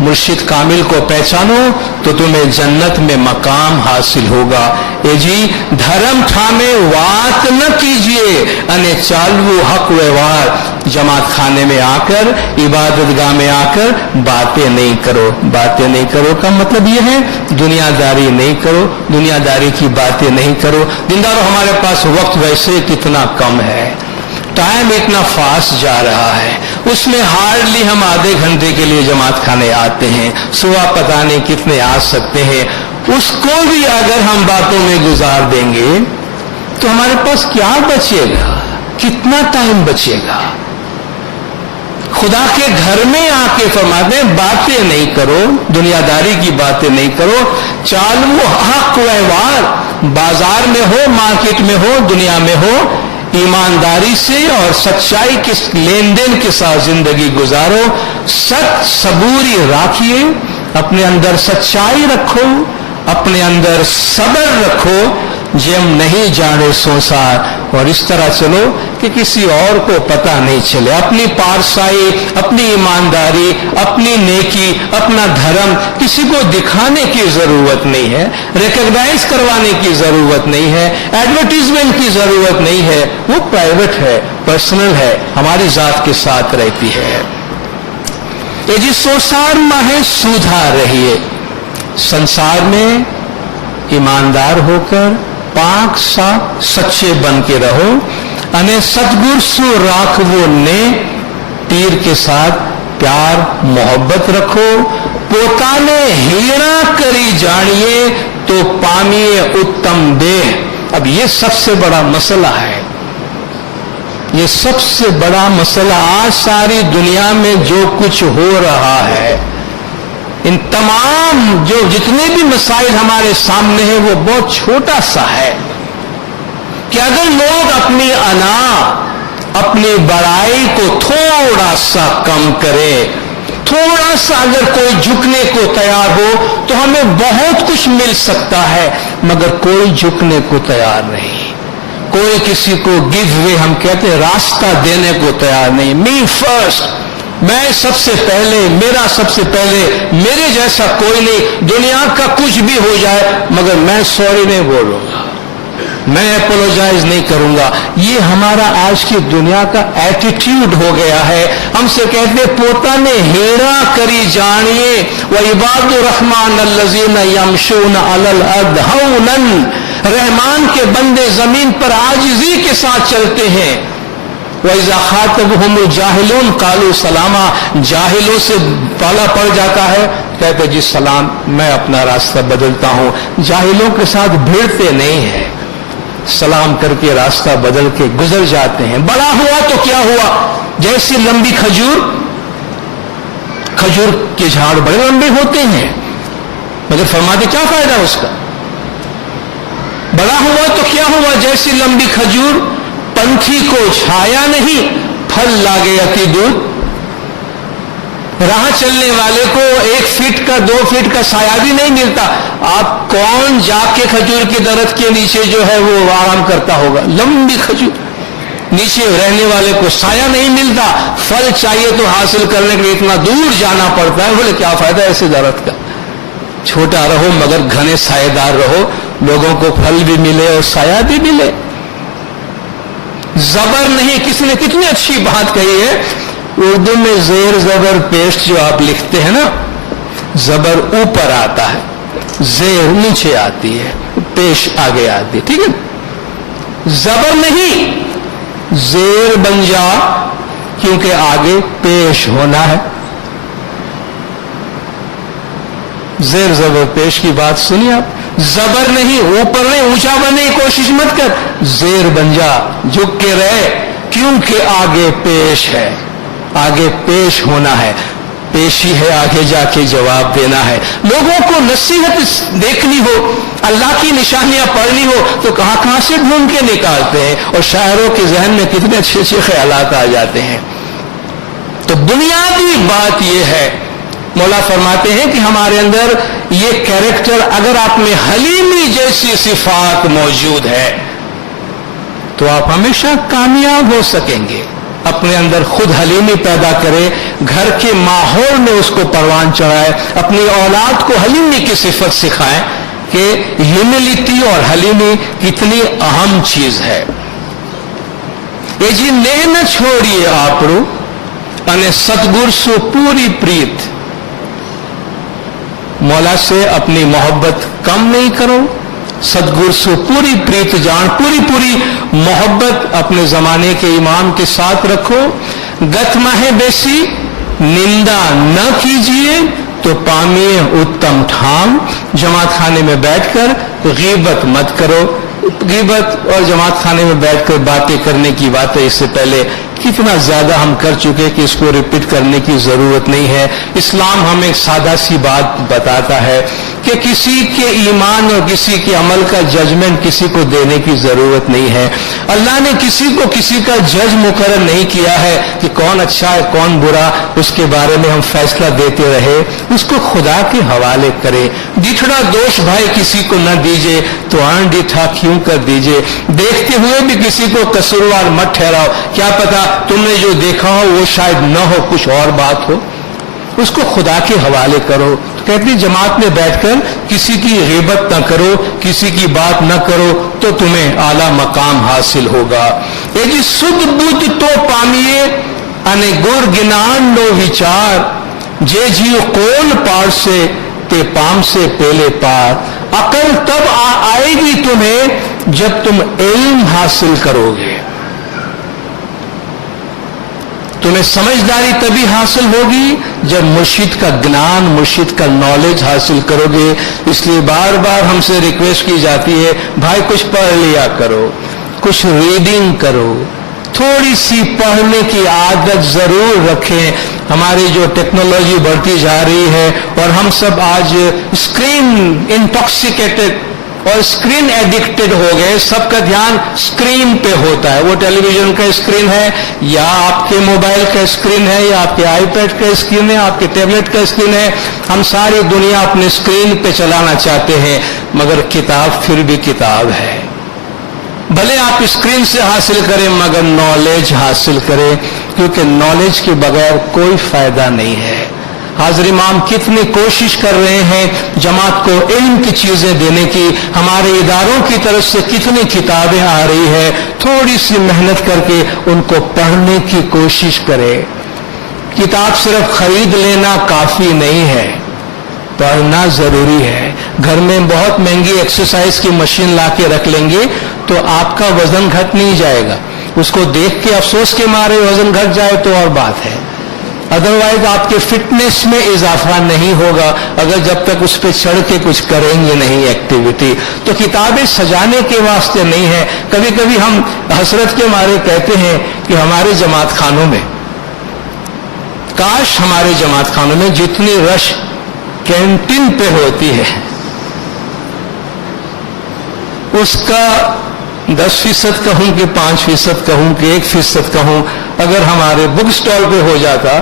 मुर्शिद कामिल को पहचानो तो तुम्हें जन्नत में मकाम हासिल होगा। ए जी धर्म ठामे वात न कीजिए, अने चालू हक व्यवहार। जमात खाने में आकर, इबादतगाह में आकर बातें नहीं करो। बातें नहीं करो का मतलब यह है दुनियादारी नहीं करो, दुनियादारी की बातें नहीं करो। दिनदारों, हमारे पास वक्त वैसे कितना कम है, टाइम इतना फास्ट जा रहा है, उसमें हार्डली हम आधे घंटे के लिए जमात खाने आते हैं, सुबह पता नहीं कितने आ सकते हैं। उसको भी अगर हम बातों में गुजार देंगे तो हमारे पास क्या बचेगा, कितना टाइम बचेगा? खुदा के घर में आके फरमाते हैं बातें नहीं करो, दुनियादारी की बातें नहीं करो, चालू हक व्यवहार, बाजार में हो, मार्केट में हो, दुनिया में हो, ईमानदारी से और सच्चाई के लेन देन के साथ जिंदगी गुजारो। सच सबूरी राखिए, अपने अंदर सच्चाई रखो, अपने अंदर सब्र रखो, जेम नहीं जाने संसार, और इस तरह चलो कि किसी और को पता नहीं चले। अपनी पारसाई, अपनी ईमानदारी, अपनी नेकी, अपना धर्म किसी को दिखाने की जरूरत नहीं है, रिकॉग्नाइज करवाने की जरूरत नहीं है, एडवर्टीजमेंट की जरूरत नहीं है। वो प्राइवेट है, पर्सनल है, हमारी जात के साथ रहती है। ये जी संसार में सुधार रहिए, संसार में ईमानदार होकर पाक साफ सच्चे बन के रहो। अने सतगुर सु राखवो ने, पीर के साथ प्यार मोहब्बत रखो। पोताने हीरा करी जानिए तो पामिए उत्तम देह। अब ये सबसे बड़ा मसला है, ये सबसे बड़ा मसला। आज सारी दुनिया में जो कुछ हो रहा है, इन तमाम जो जितने भी मसाइल हमारे सामने हैं, वो बहुत छोटा सा है कि अगर लोग अपनी अना, अपनी बड़ाई को थोड़ा सा कम करें, थोड़ा सा अगर कोई झुकने को तैयार हो तो हमें बहुत कुछ मिल सकता है। मगर कोई झुकने को तैयार नहीं, कोई किसी को गिव वे, हम कहते हैं, रास्ता देने को तैयार नहीं। मी फर्स्ट, मैं सबसे पहले, मेरा सबसे पहले, मेरे जैसा कोई नहीं। दुनिया का कुछ भी हो जाए मगर मैं सॉरी नहीं बोलूंगा, मैं अपोलोजाइज नहीं करूंगा। ये हमारा आज की दुनिया का एटीट्यूड हो गया है। हमसे कहते पोता ने हेरा करी जानिए, व इबादुर रहमान अल्लज़ीना यमशून अलल अर्द हौनन। रहमान के बंदे जमीन पर आजिजी के साथ चलते हैं। वइज़ा खातबहुम जाहिलून कालू सलामा, जाहिलों से पाला पड़ जाता है, कहते जी सलाम, मैं अपना रास्ता बदलता हूं। जाहिलों के साथ भिड़ते नहीं है, सलाम करके रास्ता बदल के गुजर जाते हैं। बड़ा हुआ तो क्या हुआ, जैसी लंबी खजूर, खजूर के झाड़ बड़े लंबे होते हैं, मगर फरमाते क्या फायदा उसका। बड़ा हुआ तो क्या हुआ, जैसी लंबी खजूर, पंछी को छाया नहीं, फल लागे अति दूर। राह चलने वाले को 1 फीट का 2 फीट का साया भी नहीं मिलता। आप कौन जाके खजूर के दरख्त के नीचे जो है वो आराम करता होगा। लंबी खजूर, नीचे रहने वाले को साया नहीं मिलता, फल चाहिए तो हासिल करने के लिए इतना दूर जाना पड़ता है। बोले क्या फायदा ऐसे दरख्त का, छोटा रहो मगर घने सायेदार रहो, लोगों को फल भी मिले और साया भी मिले। जबर नहीं, किसी ने कितनी अच्छी बात कही है, उर्दू में जेर जबर पेश जो आप लिखते हैं ना, जबर ऊपर आता है, जेर नीचे आती है, पेश आगे आती है, ठीक है। जबर नहीं, जेर बन जा, क्योंकि आगे पेश होना है। जेर जबर पेश की बात सुनिए आप। जबर नहीं, ऊपर नहीं, ऊंचा बनने की कोशिश मत कर, जेर बन जा, झुक के रहे, क्योंकि आगे पेश है, आगे पेश होना है, पेशी है, आगे जाके जवाब देना है। लोगों को नसीहत देखनी हो, अल्लाह की निशानियां पढ़नी हो तो कहां से ढूंढ के निकालते हैं, और शायरों के जहन में कितने अच्छे अच्छे ख्यालात आ जाते हैं। तो बुनियादी बात यह है, मौला फरमाते हैं कि हमारे अंदर ये कैरेक्टर, अगर आप में हलीमी जैसी सिफात मौजूद है तो आप हमेशा कामयाब हो सकेंगे। अपने अंदर खुद हलीमी पैदा करें, घर के माहौल में उसको परवान चढ़ाए, अपनी औलाद को हलीमी की सिफत सिखाएं कि ह्यूमिलिटी और हलीमी कितनी अहम चीज है। ये जी नेह न छोड़िए आपरू अने सतगुर सो पूरी प्रीत, मौला से अपनी मोहब्बत कम नहीं करो, सतगुर से पूरी प्रीत जान, पूरी पूरी मोहब्बत अपने जमाने के इमाम के साथ रखो। गत माहे बेसी निंदा न कीजिए तो पामिए उत्तम ठाम, जमात खाने में बैठकर गीबत मत करो। गीबत और जमात खाने में बैठकर बातें करने की बातें इससे पहले कितना ज्यादा हम कर चुके कि इसको रिपीट करने की जरूरत नहीं है। इस्लाम हमें सादा सी बात बताता है कि किसी के ईमान और किसी के अमल का जजमेंट किसी को देने की जरूरत नहीं है। अल्लाह ने किसी को किसी का जज मुकर्रर नहीं किया है कि कौन अच्छा है कौन बुरा, उसके बारे में हम फैसला देते रहे। उसको खुदा के हवाले करें। डिठड़ा दोष भाई किसी को न दीजिए तो अनडिठा क्यों कर दीजिए। देखते हुए भी किसी को कसूरवार मत ठहराओ, क्या पता तुमने जो देखा हो वो शायद न हो, कुछ और बात हो। उसको खुदा के हवाले करो। तो कहती जमात में बैठकर किसी की ग़ीबत न करो, किसी की बात न करो तो तुम्हें आला मकाम हासिल होगा। ये जी सुध बुध तो पामिए अने गुर गिनान लो विचार, जे जीव कोल पार से ते पाम से पहले पार। अकल तब आएगी तुम्हें जब तुम इल्म हासिल करोगे। तुम्हें समझदारी तभी हासिल होगी जब मुर्शिद का ज्ञान, मुर्शिद का नॉलेज हासिल करोगे। इसलिए बार बार हमसे रिक्वेस्ट की जाती है, भाई कुछ पढ़ लिया करो, कुछ रीडिंग करो, थोड़ी सी पढ़ने की आदत जरूर रखें। हमारी जो टेक्नोलॉजी बढ़ती जा रही है और हम सब आज स्क्रीन इंटॉक्सिकेटेड और स्क्रीन एडिक्टेड हो गए। सबका ध्यान स्क्रीन पे होता है। वो टेलीविजन का स्क्रीन है या आपके मोबाइल का स्क्रीन है या आपके आईपैड का स्क्रीन है, आपके टैबलेट का स्क्रीन है। हम सारी दुनिया अपने स्क्रीन पे चलाना चाहते हैं, मगर किताब फिर भी किताब है। भले आप स्क्रीन से हासिल करें मगर नॉलेज हासिल करें, क्योंकि नॉलेज के बगैर कोई फायदा नहीं है। हाज़िर इमाम कितनी कोशिश कर रहे हैं जमात को इल्म की चीजें देने की। हमारे इदारों की तरफ से कितनी किताबें आ रही है, थोड़ी सी मेहनत करके उनको पढ़ने की कोशिश करें। किताब सिर्फ खरीद लेना काफी नहीं है, पढ़ना जरूरी है। घर में बहुत महंगी एक्सरसाइज की मशीन ला के रख लेंगे तो आपका वजन घट नहीं जाएगा। उसको देख के अफसोस के मारे वजन घट जाए तो और बात है, अदरवाइज आपके फिटनेस में इजाफा नहीं होगा अगर जब तक उस पर चढ़ के कुछ करेंगे नहीं एक्टिविटी। तो किताबें सजाने के वास्ते नहीं है। कभी कभी हम हसरत के मारे कहते हैं कि हमारे जमात खानों में, काश हमारे जमात खानों में जितनी रश कैंटीन पे होती है उसका 10% कहूं कि 5% कहूं कि 1% कहूं, अगर हमारे बुक स्टॉल पे हो जाता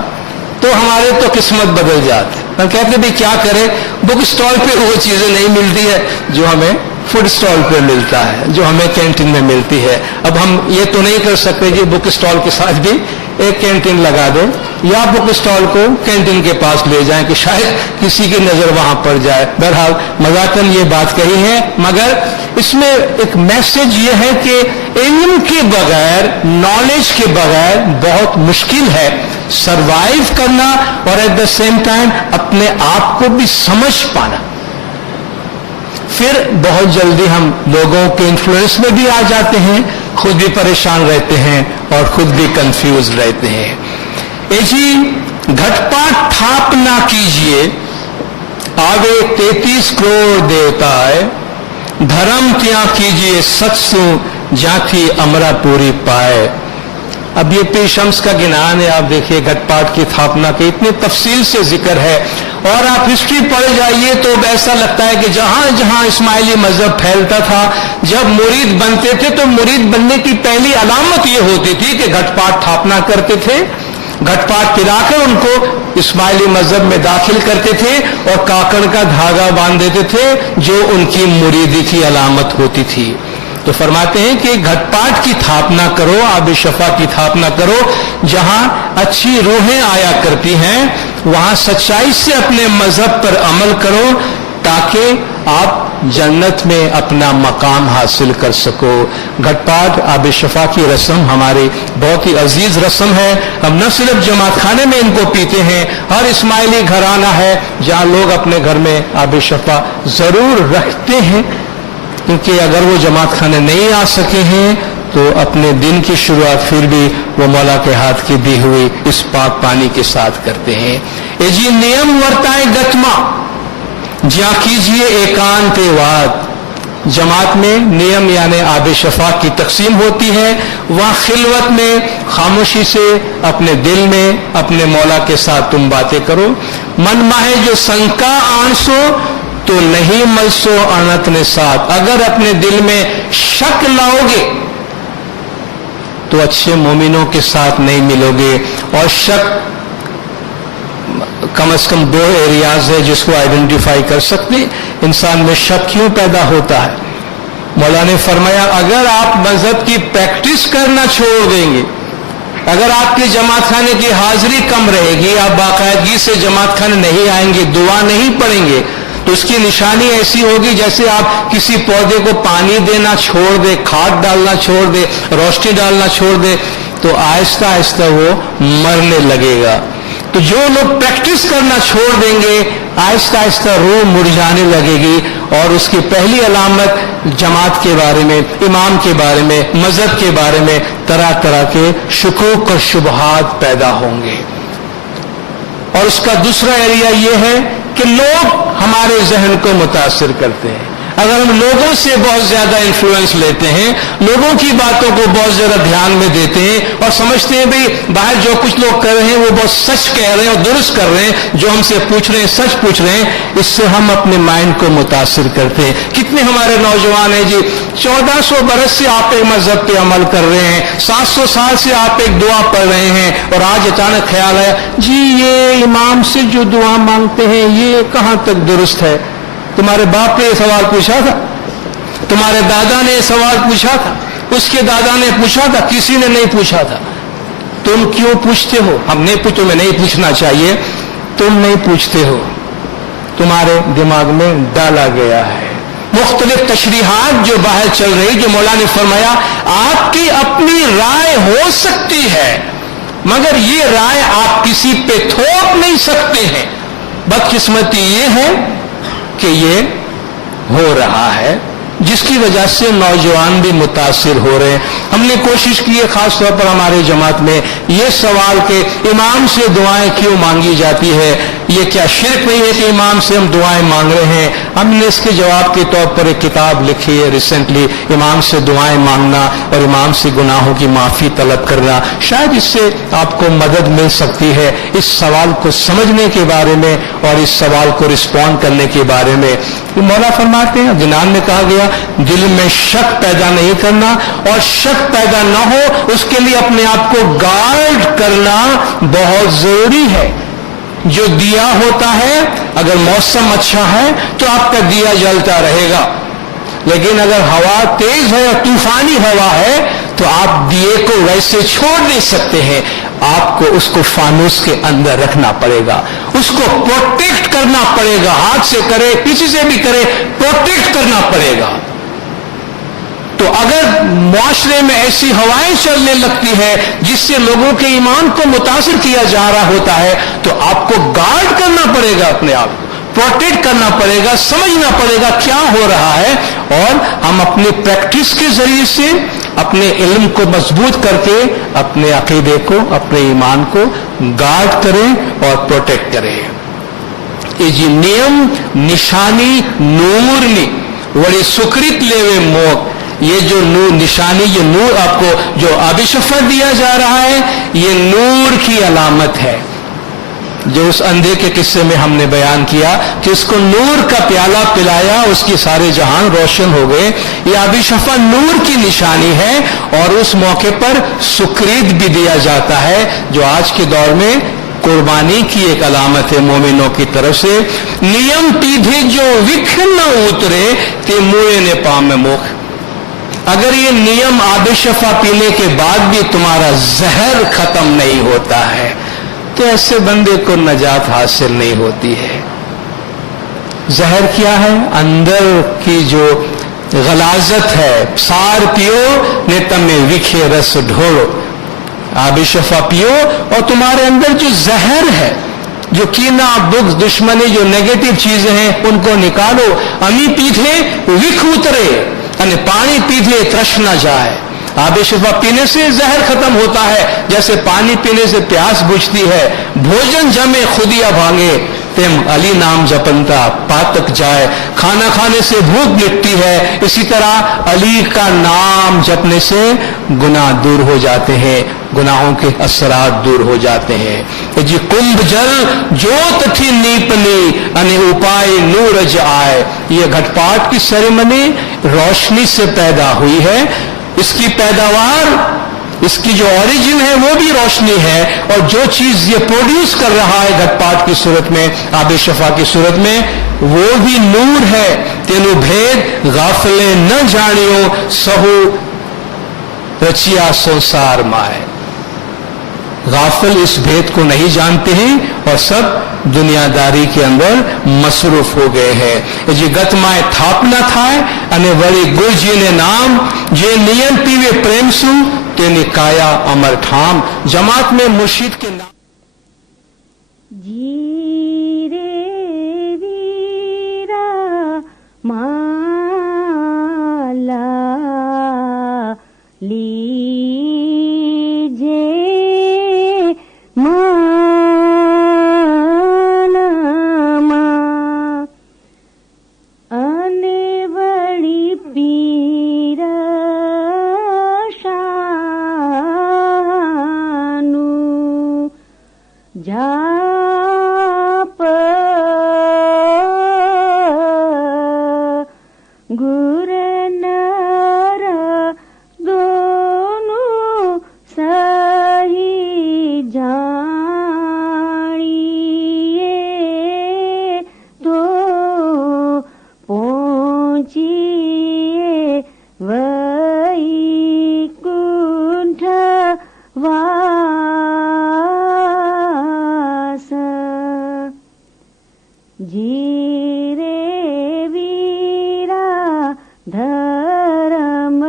तो हमारे तो किस्मत बदल जाती। हम कहते भी क्या करें, बुक स्टॉल पे वो चीजें नहीं मिलती है जो हमें फूड स्टॉल पे मिलता है, जो हमें कैंटीन में मिलती है। अब हम ये तो नहीं कर सकते कि बुक स्टॉल के साथ भी एक कैंटीन लगा दो या बुक स्टॉल को कैंटीन के पास ले जाएं कि शायद किसी की नजर वहां पड़ जाए। बहरहाल मजाकन ये बात कही है, मगर इसमें एक मैसेज ये है कि इल्म के बगैर, नॉलेज के बगैर बहुत मुश्किल है सरवाइव करना और एट द सेम टाइम अपने आप को भी समझ पाना। फिर बहुत जल्दी हम लोगों के इन्फ्लुएंस में भी आ जाते हैं, खुद भी परेशान रहते हैं और खुद भी कंफ्यूज रहते हैं। जी घटपाट थाप ना कीजिए, आवे 33 करोड़ देवताए, धर्म क्या कीजिए सत्सु जाति अमरापुरी पाए। अब ये पेशम्स का गिनान है, आप देखिए घटपाट की स्थापना के इतने तफसील से जिक्र है और आप हिस्ट्री पढ़ जाइए तो ऐसा लगता है कि जहां जहां इस्माइली मजहब फैलता था, जब मुरीद बनते थे तो मुरीद बनने की पहली अलामत ये होती थी कि घटपाट स्थापना करते थे, घटपाट पिलाकर उनको इस्माइली मजहब में दाखिल करते थे और काकड़ का धागा बांध देते थे जो उनकी मुरीदी की अलामत होती थी। तो फरमाते हैं कि घटपाट की स्थापना करो, आब शफा की स्थापना करो, जहां अच्छी रूहें आया करती हैं वहां सच्चाई से अपने मजहब पर अमल करो ताकि आप जन्नत में अपना मकाम हासिल कर सको। घटपाट आब शफा की रस्म हमारी बहुत ही अजीज रस्म है। हम न सिर्फ जमात खाने में इनको पीते हैं, हर इस्माइली घराना है जहां लोग अपने घर में आब शफा जरूर रखते हैं, क्योंकि अगर वो जमात खाने नहीं आ सके हैं तो अपने दिन की शुरुआत फिर भी वो मौला के हाथ की दी हुई इस पाक पानी के साथ करते हैं। ए जी नियम वर्ताए गतमा ज्या कीजिए एकांत वाद। जमात में नियम यानी आब शफा की तकसीम होती है, वह खिलवत में खामोशी से अपने दिल में अपने मौला के साथ तुम बातें करो। मन माहे जो शंका आंसो तो नहीं मलसो अनत ने साथ। अगर अपने दिल में शक लाओगे तो अच्छे मोमिनों के साथ नहीं मिलोगे। और शक कम से कम 2 एरियाज है जिसको आइडेंटिफाई कर सकते। इंसान में शक क्यों पैदा होता है? मौला ने फरमाया अगर आप मजहब की प्रैक्टिस करना छोड़ देंगे, अगर आपकी जमात खाने की हाजिरी कम रहेगी, आप बाकायदगी से जमात खाने नहीं आएंगे, दुआ नहीं पढ़ेंगे, तो उसकी निशानी ऐसी होगी जैसे आप किसी पौधे को पानी देना छोड़ दे, खाद डालना छोड़ दे, रोशनी डालना छोड़ दे, तो आहिस्ता आहिस्ता वो मरने लगेगा। तो जो लोग प्रैक्टिस करना छोड़ देंगे आहिस्ता आहिस्ता रूह मुरझाने लगेगी और उसकी पहली अलामत जमात के बारे में, इमाम के बारे में, मजहब के बारे में तरह तरह के शुकूक और शुबहात पैदा होंगे। और उसका दूसरा एरिया यह है कि लोग हमारे जहन को मुतासिर करते हैं। अगर हम लोगों से बहुत ज्यादा इन्फ्लुएंस लेते हैं, लोगों की बातों को बहुत ज्यादा ध्यान में देते हैं और समझते हैं भाई बाहर जो कुछ लोग कर रहे हैं वो बहुत सच कह रहे हैं और दुरुस्त कर रहे हैं, जो हमसे पूछ रहे हैं सच पूछ रहे हैं, इससे हम अपने माइंड को मुतासिर करते हैं। कितने हमारे नौजवान हैं जी 1400 बरस से आप एक मजहब पे अमल कर रहे हैं, 700 साल से आप एक दुआ पढ़ रहे हैं और आज अचानक ख्याल आया जी ये इमाम से जो दुआ मांगते हैं ये कहां तक दुरुस्त है। तुम्हारे बाप ने ये सवाल पूछा था, तुम्हारे दादा ने ये सवाल पूछा था, उसके दादा ने पूछा था, किसी ने नहीं पूछा था। तुम क्यों पूछते हो? हमने तुम्हें नहीं पूछना चाहिए, तुम नहीं पूछते हो, तुम्हारे दिमाग में डाला गया है। मुख्तलिफ तशरीहात जो बाहर चल रही, जो मौला ने फरमाया आपकी अपनी राय हो सकती है मगर ये राय आप किसी पे थोप नहीं सकते हैं। बदकिस्मती ये है कि ये हो रहा है, जिसकी वजह से नौजवान भी मुतासिर हो रहे हैं। हमने कोशिश की है खास तौर पर हमारे जमात में ये सवाल कि इमाम से दुआएं क्यों मांगी जाती है, ये क्या शिर्क नहीं है कि इमाम से हम दुआएं मांग रहे हैं। हमने इसके जवाब के तौर पर एक किताब लिखी है रिसेंटली, इमाम से दुआएं मांगना और इमाम से गुनाहों की माफी तलब करना। शायद इससे आपको मदद मिल सकती है इस सवाल को समझने के बारे में और इस सवाल को रिस्पॉन्ड करने के बारे में। मौला फरमाते हैं, जिनान में कहा गया, दिल में शक पैदा नहीं करना, और शक पैदा न हो उसके लिए अपने आप को गार्ड करना बहुत जरूरी है। जो दिया होता है, अगर मौसम अच्छा है तो आपका दिया जलता रहेगा, लेकिन अगर हवा तेज है और तूफानी हवा है तो आप दिए को वैसे छोड़ नहीं सकते हैं, आपको उसको फानूस के अंदर रखना पड़ेगा, उसको प्रोटेक्ट करना पड़ेगा। हाथ से करे, किसी से भी करे, प्रोटेक्ट करना पड़ेगा। तो अगर मुआशरे में ऐसी हवाएं चलने लगती है जिससे लोगों के ईमान को मुतासिर किया जा रहा होता है, तो आपको गार्ड करना पड़ेगा, अपने आप को प्रोटेक्ट करना पड़ेगा, समझना पड़ेगा क्या हो रहा है, और हम अपनी प्रैक्टिस के जरिए से अपने इल्म को मजबूत करके अपने अकीदे को, अपने ईमान को गार्ड करें और प्रोटेक्ट करें। ये जी नियम निशानी नूरनी वड़ी सुकृत लेवे मोक, ये जो नूर निशानी, ये नूर आपको जो आबिशफा दिया जा रहा है, ये नूर की अलामत है। जो उस अंधे के किस्से में हमने बयान किया कि उसको नूर का प्याला पिलाया, उसकी सारे जहान रोशन हो गए, ये आबिशफा नूर की निशानी है। और उस मौके पर सुक्रीत भी दिया जाता है, जो आज के दौर में कुर्बानी की एक अलामत है मोमिनों की तरफ से। नियम पीधे जो विख न उतरे ते मुए ने पाम मुख, अगर ये नियम आबिशफा पीने के बाद भी तुम्हारा जहर खत्म नहीं होता है तो ऐसे बंदे को नजात हासिल नहीं होती है। जहर क्या है? अंदर की जो गलाजत है, सार पियो ने तमें विखे रस ढोड़ो, आबिशफा पियो और तुम्हारे अंदर जो जहर है, जो कीना, बुग़्ज़, दुश्मनी, जो नेगेटिव चीजें हैं उनको निकालो। अमी पीठे विख उतरे, यानी पानी पीधे त्रश न जाए। आबिशफा पीने से जहर खत्म होता है, जैसे पानी पीने से प्यास बुझती है। भोजन जमे खुदिया भांगे, तेम अली नाम जपनता पातक जाए, खाना खाने से भूख मिटती है, इसी तरह अली का नाम जपने से गुनाह दूर हो जाते हैं, गुनाहों के असरात दूर हो जाते हैं। जी कुंभ जल जोत थी नीपनी अने उपाय नूरज आए, ये घटपाट की सेरेमनी रोशनी से पैदा हुई है। इसकी पैदावार, इसकी जो ओरिजिन है वो भी रोशनी है, और जो चीज ये प्रोड्यूस कर रहा है घटपाट की सूरत में, आबिशफा की सूरत में, वो भी नूर है। तेनु भेद गाफले न जानियो, सहु रचिया संसार माए। गाफिल इस भेद को नहीं जानते हैं और सब दुनियादारी के अंदर मसरूफ हो गए हैं। जी गतमाए थापना थाय अने वળી गुरुजीने नाम जे नियम पीवे प्रेम सु तेनी काया अमर ठाम। जमात में मुर्शिद के नाम जी रे वीरा माला लीजे जाप गुर नर दोनों सही जानिए तो पहुँचिए वैकुंठ जी रे वीरा धर्म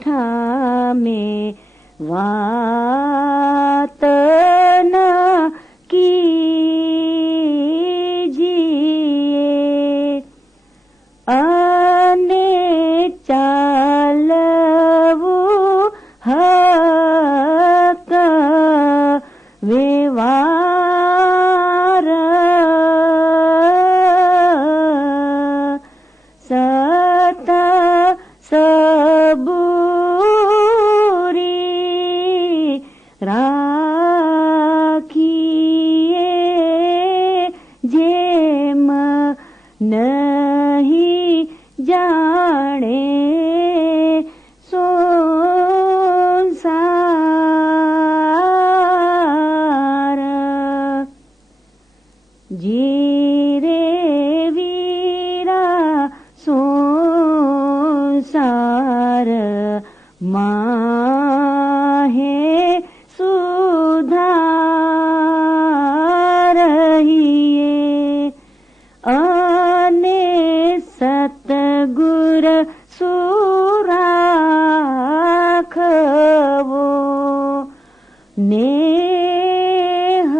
ठामे वात न कीजिए। માહે સુધારહીએ અને સતગુર સુરાખવો નેહ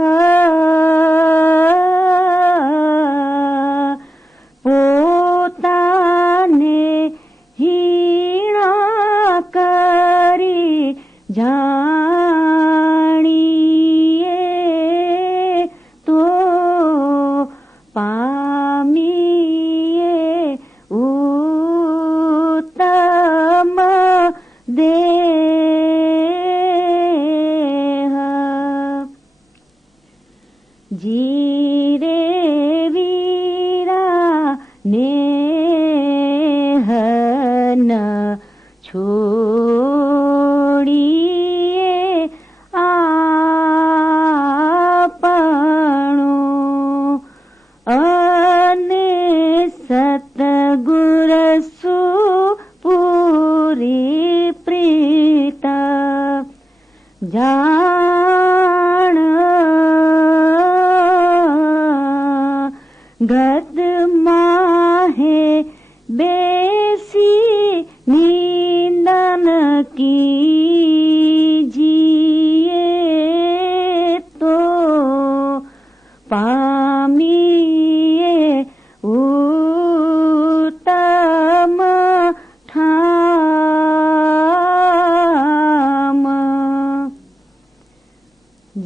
પોતાને હીણા કરી જાણીએ તો પામીએ ઉત્તમ દેહ જીરે વીરા નેહન છોડીએ આપણું અને સતગુર પૂરી પ્રીત જાણ ગદ માહે બેસી નિંદન કીજીએ તો પામીએ ઉત્તમ ઠામ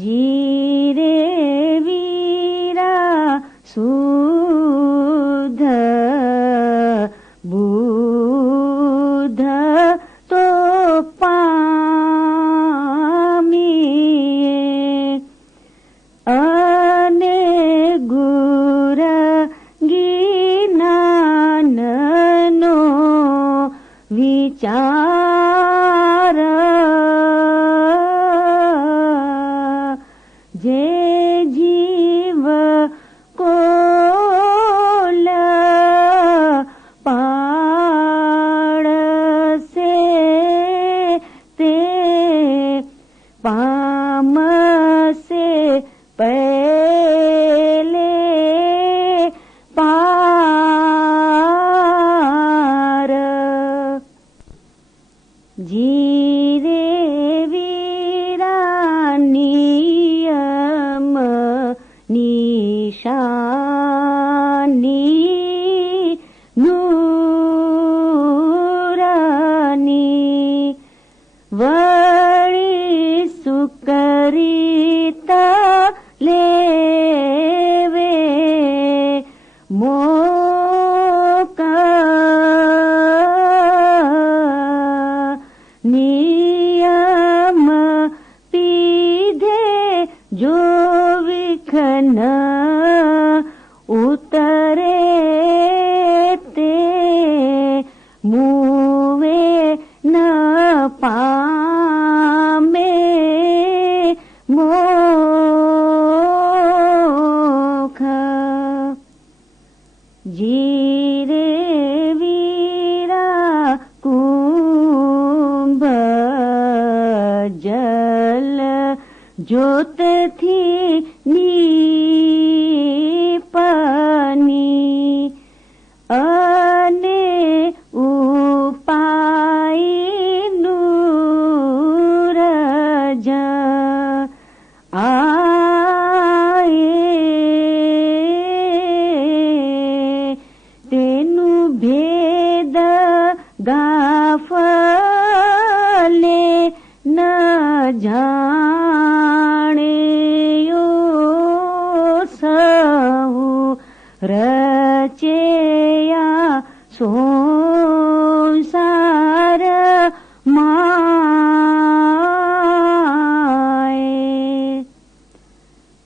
જીરે વીરા શુદ્ધ બુદ્ધ તો પામીએ અને ગુર જ્ઞાનનો વિચાર જે જીવ કોલ પાડશે તે પામશે પહેલે પાર જીરે વીરા નિયમ નિશાની નૂરની વળી સુકરિત લેવે મોક નિયમ પીધે જો વિઘ્ન ઉતરે તે મુવે ન પામે મોખ જીરે વીરા કુંભ જલ જ્યોતથી નીપની અને ઉપાયનું રજ આયે તેનું ભેદ ગાફલે ન જાણ્યો સહુ રચેયા સંસાર માય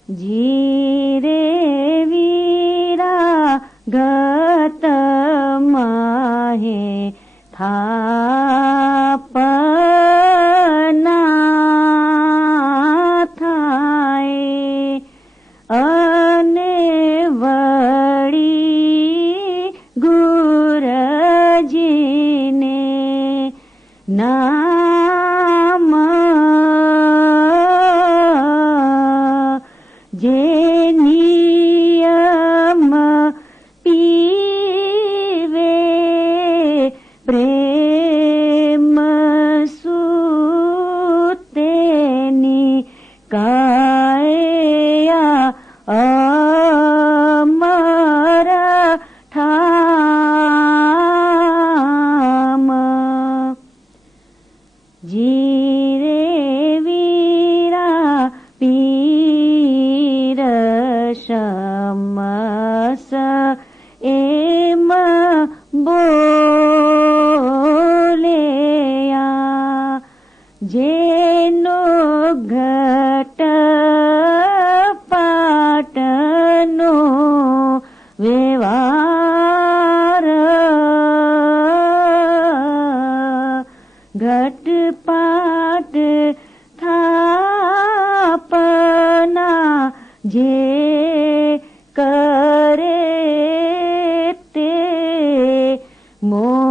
જીરે વીરા ગત માહે થાપના જે નિયમ પીવે પ્રેમ સુતેની કાયા અમર ઠામ જીરે વીરા પીર શમસ એમ બોલ્યા જેનો ઘટ પાટનો વ્યવહાર ઘટપાટ થાપના જે કરે તે મો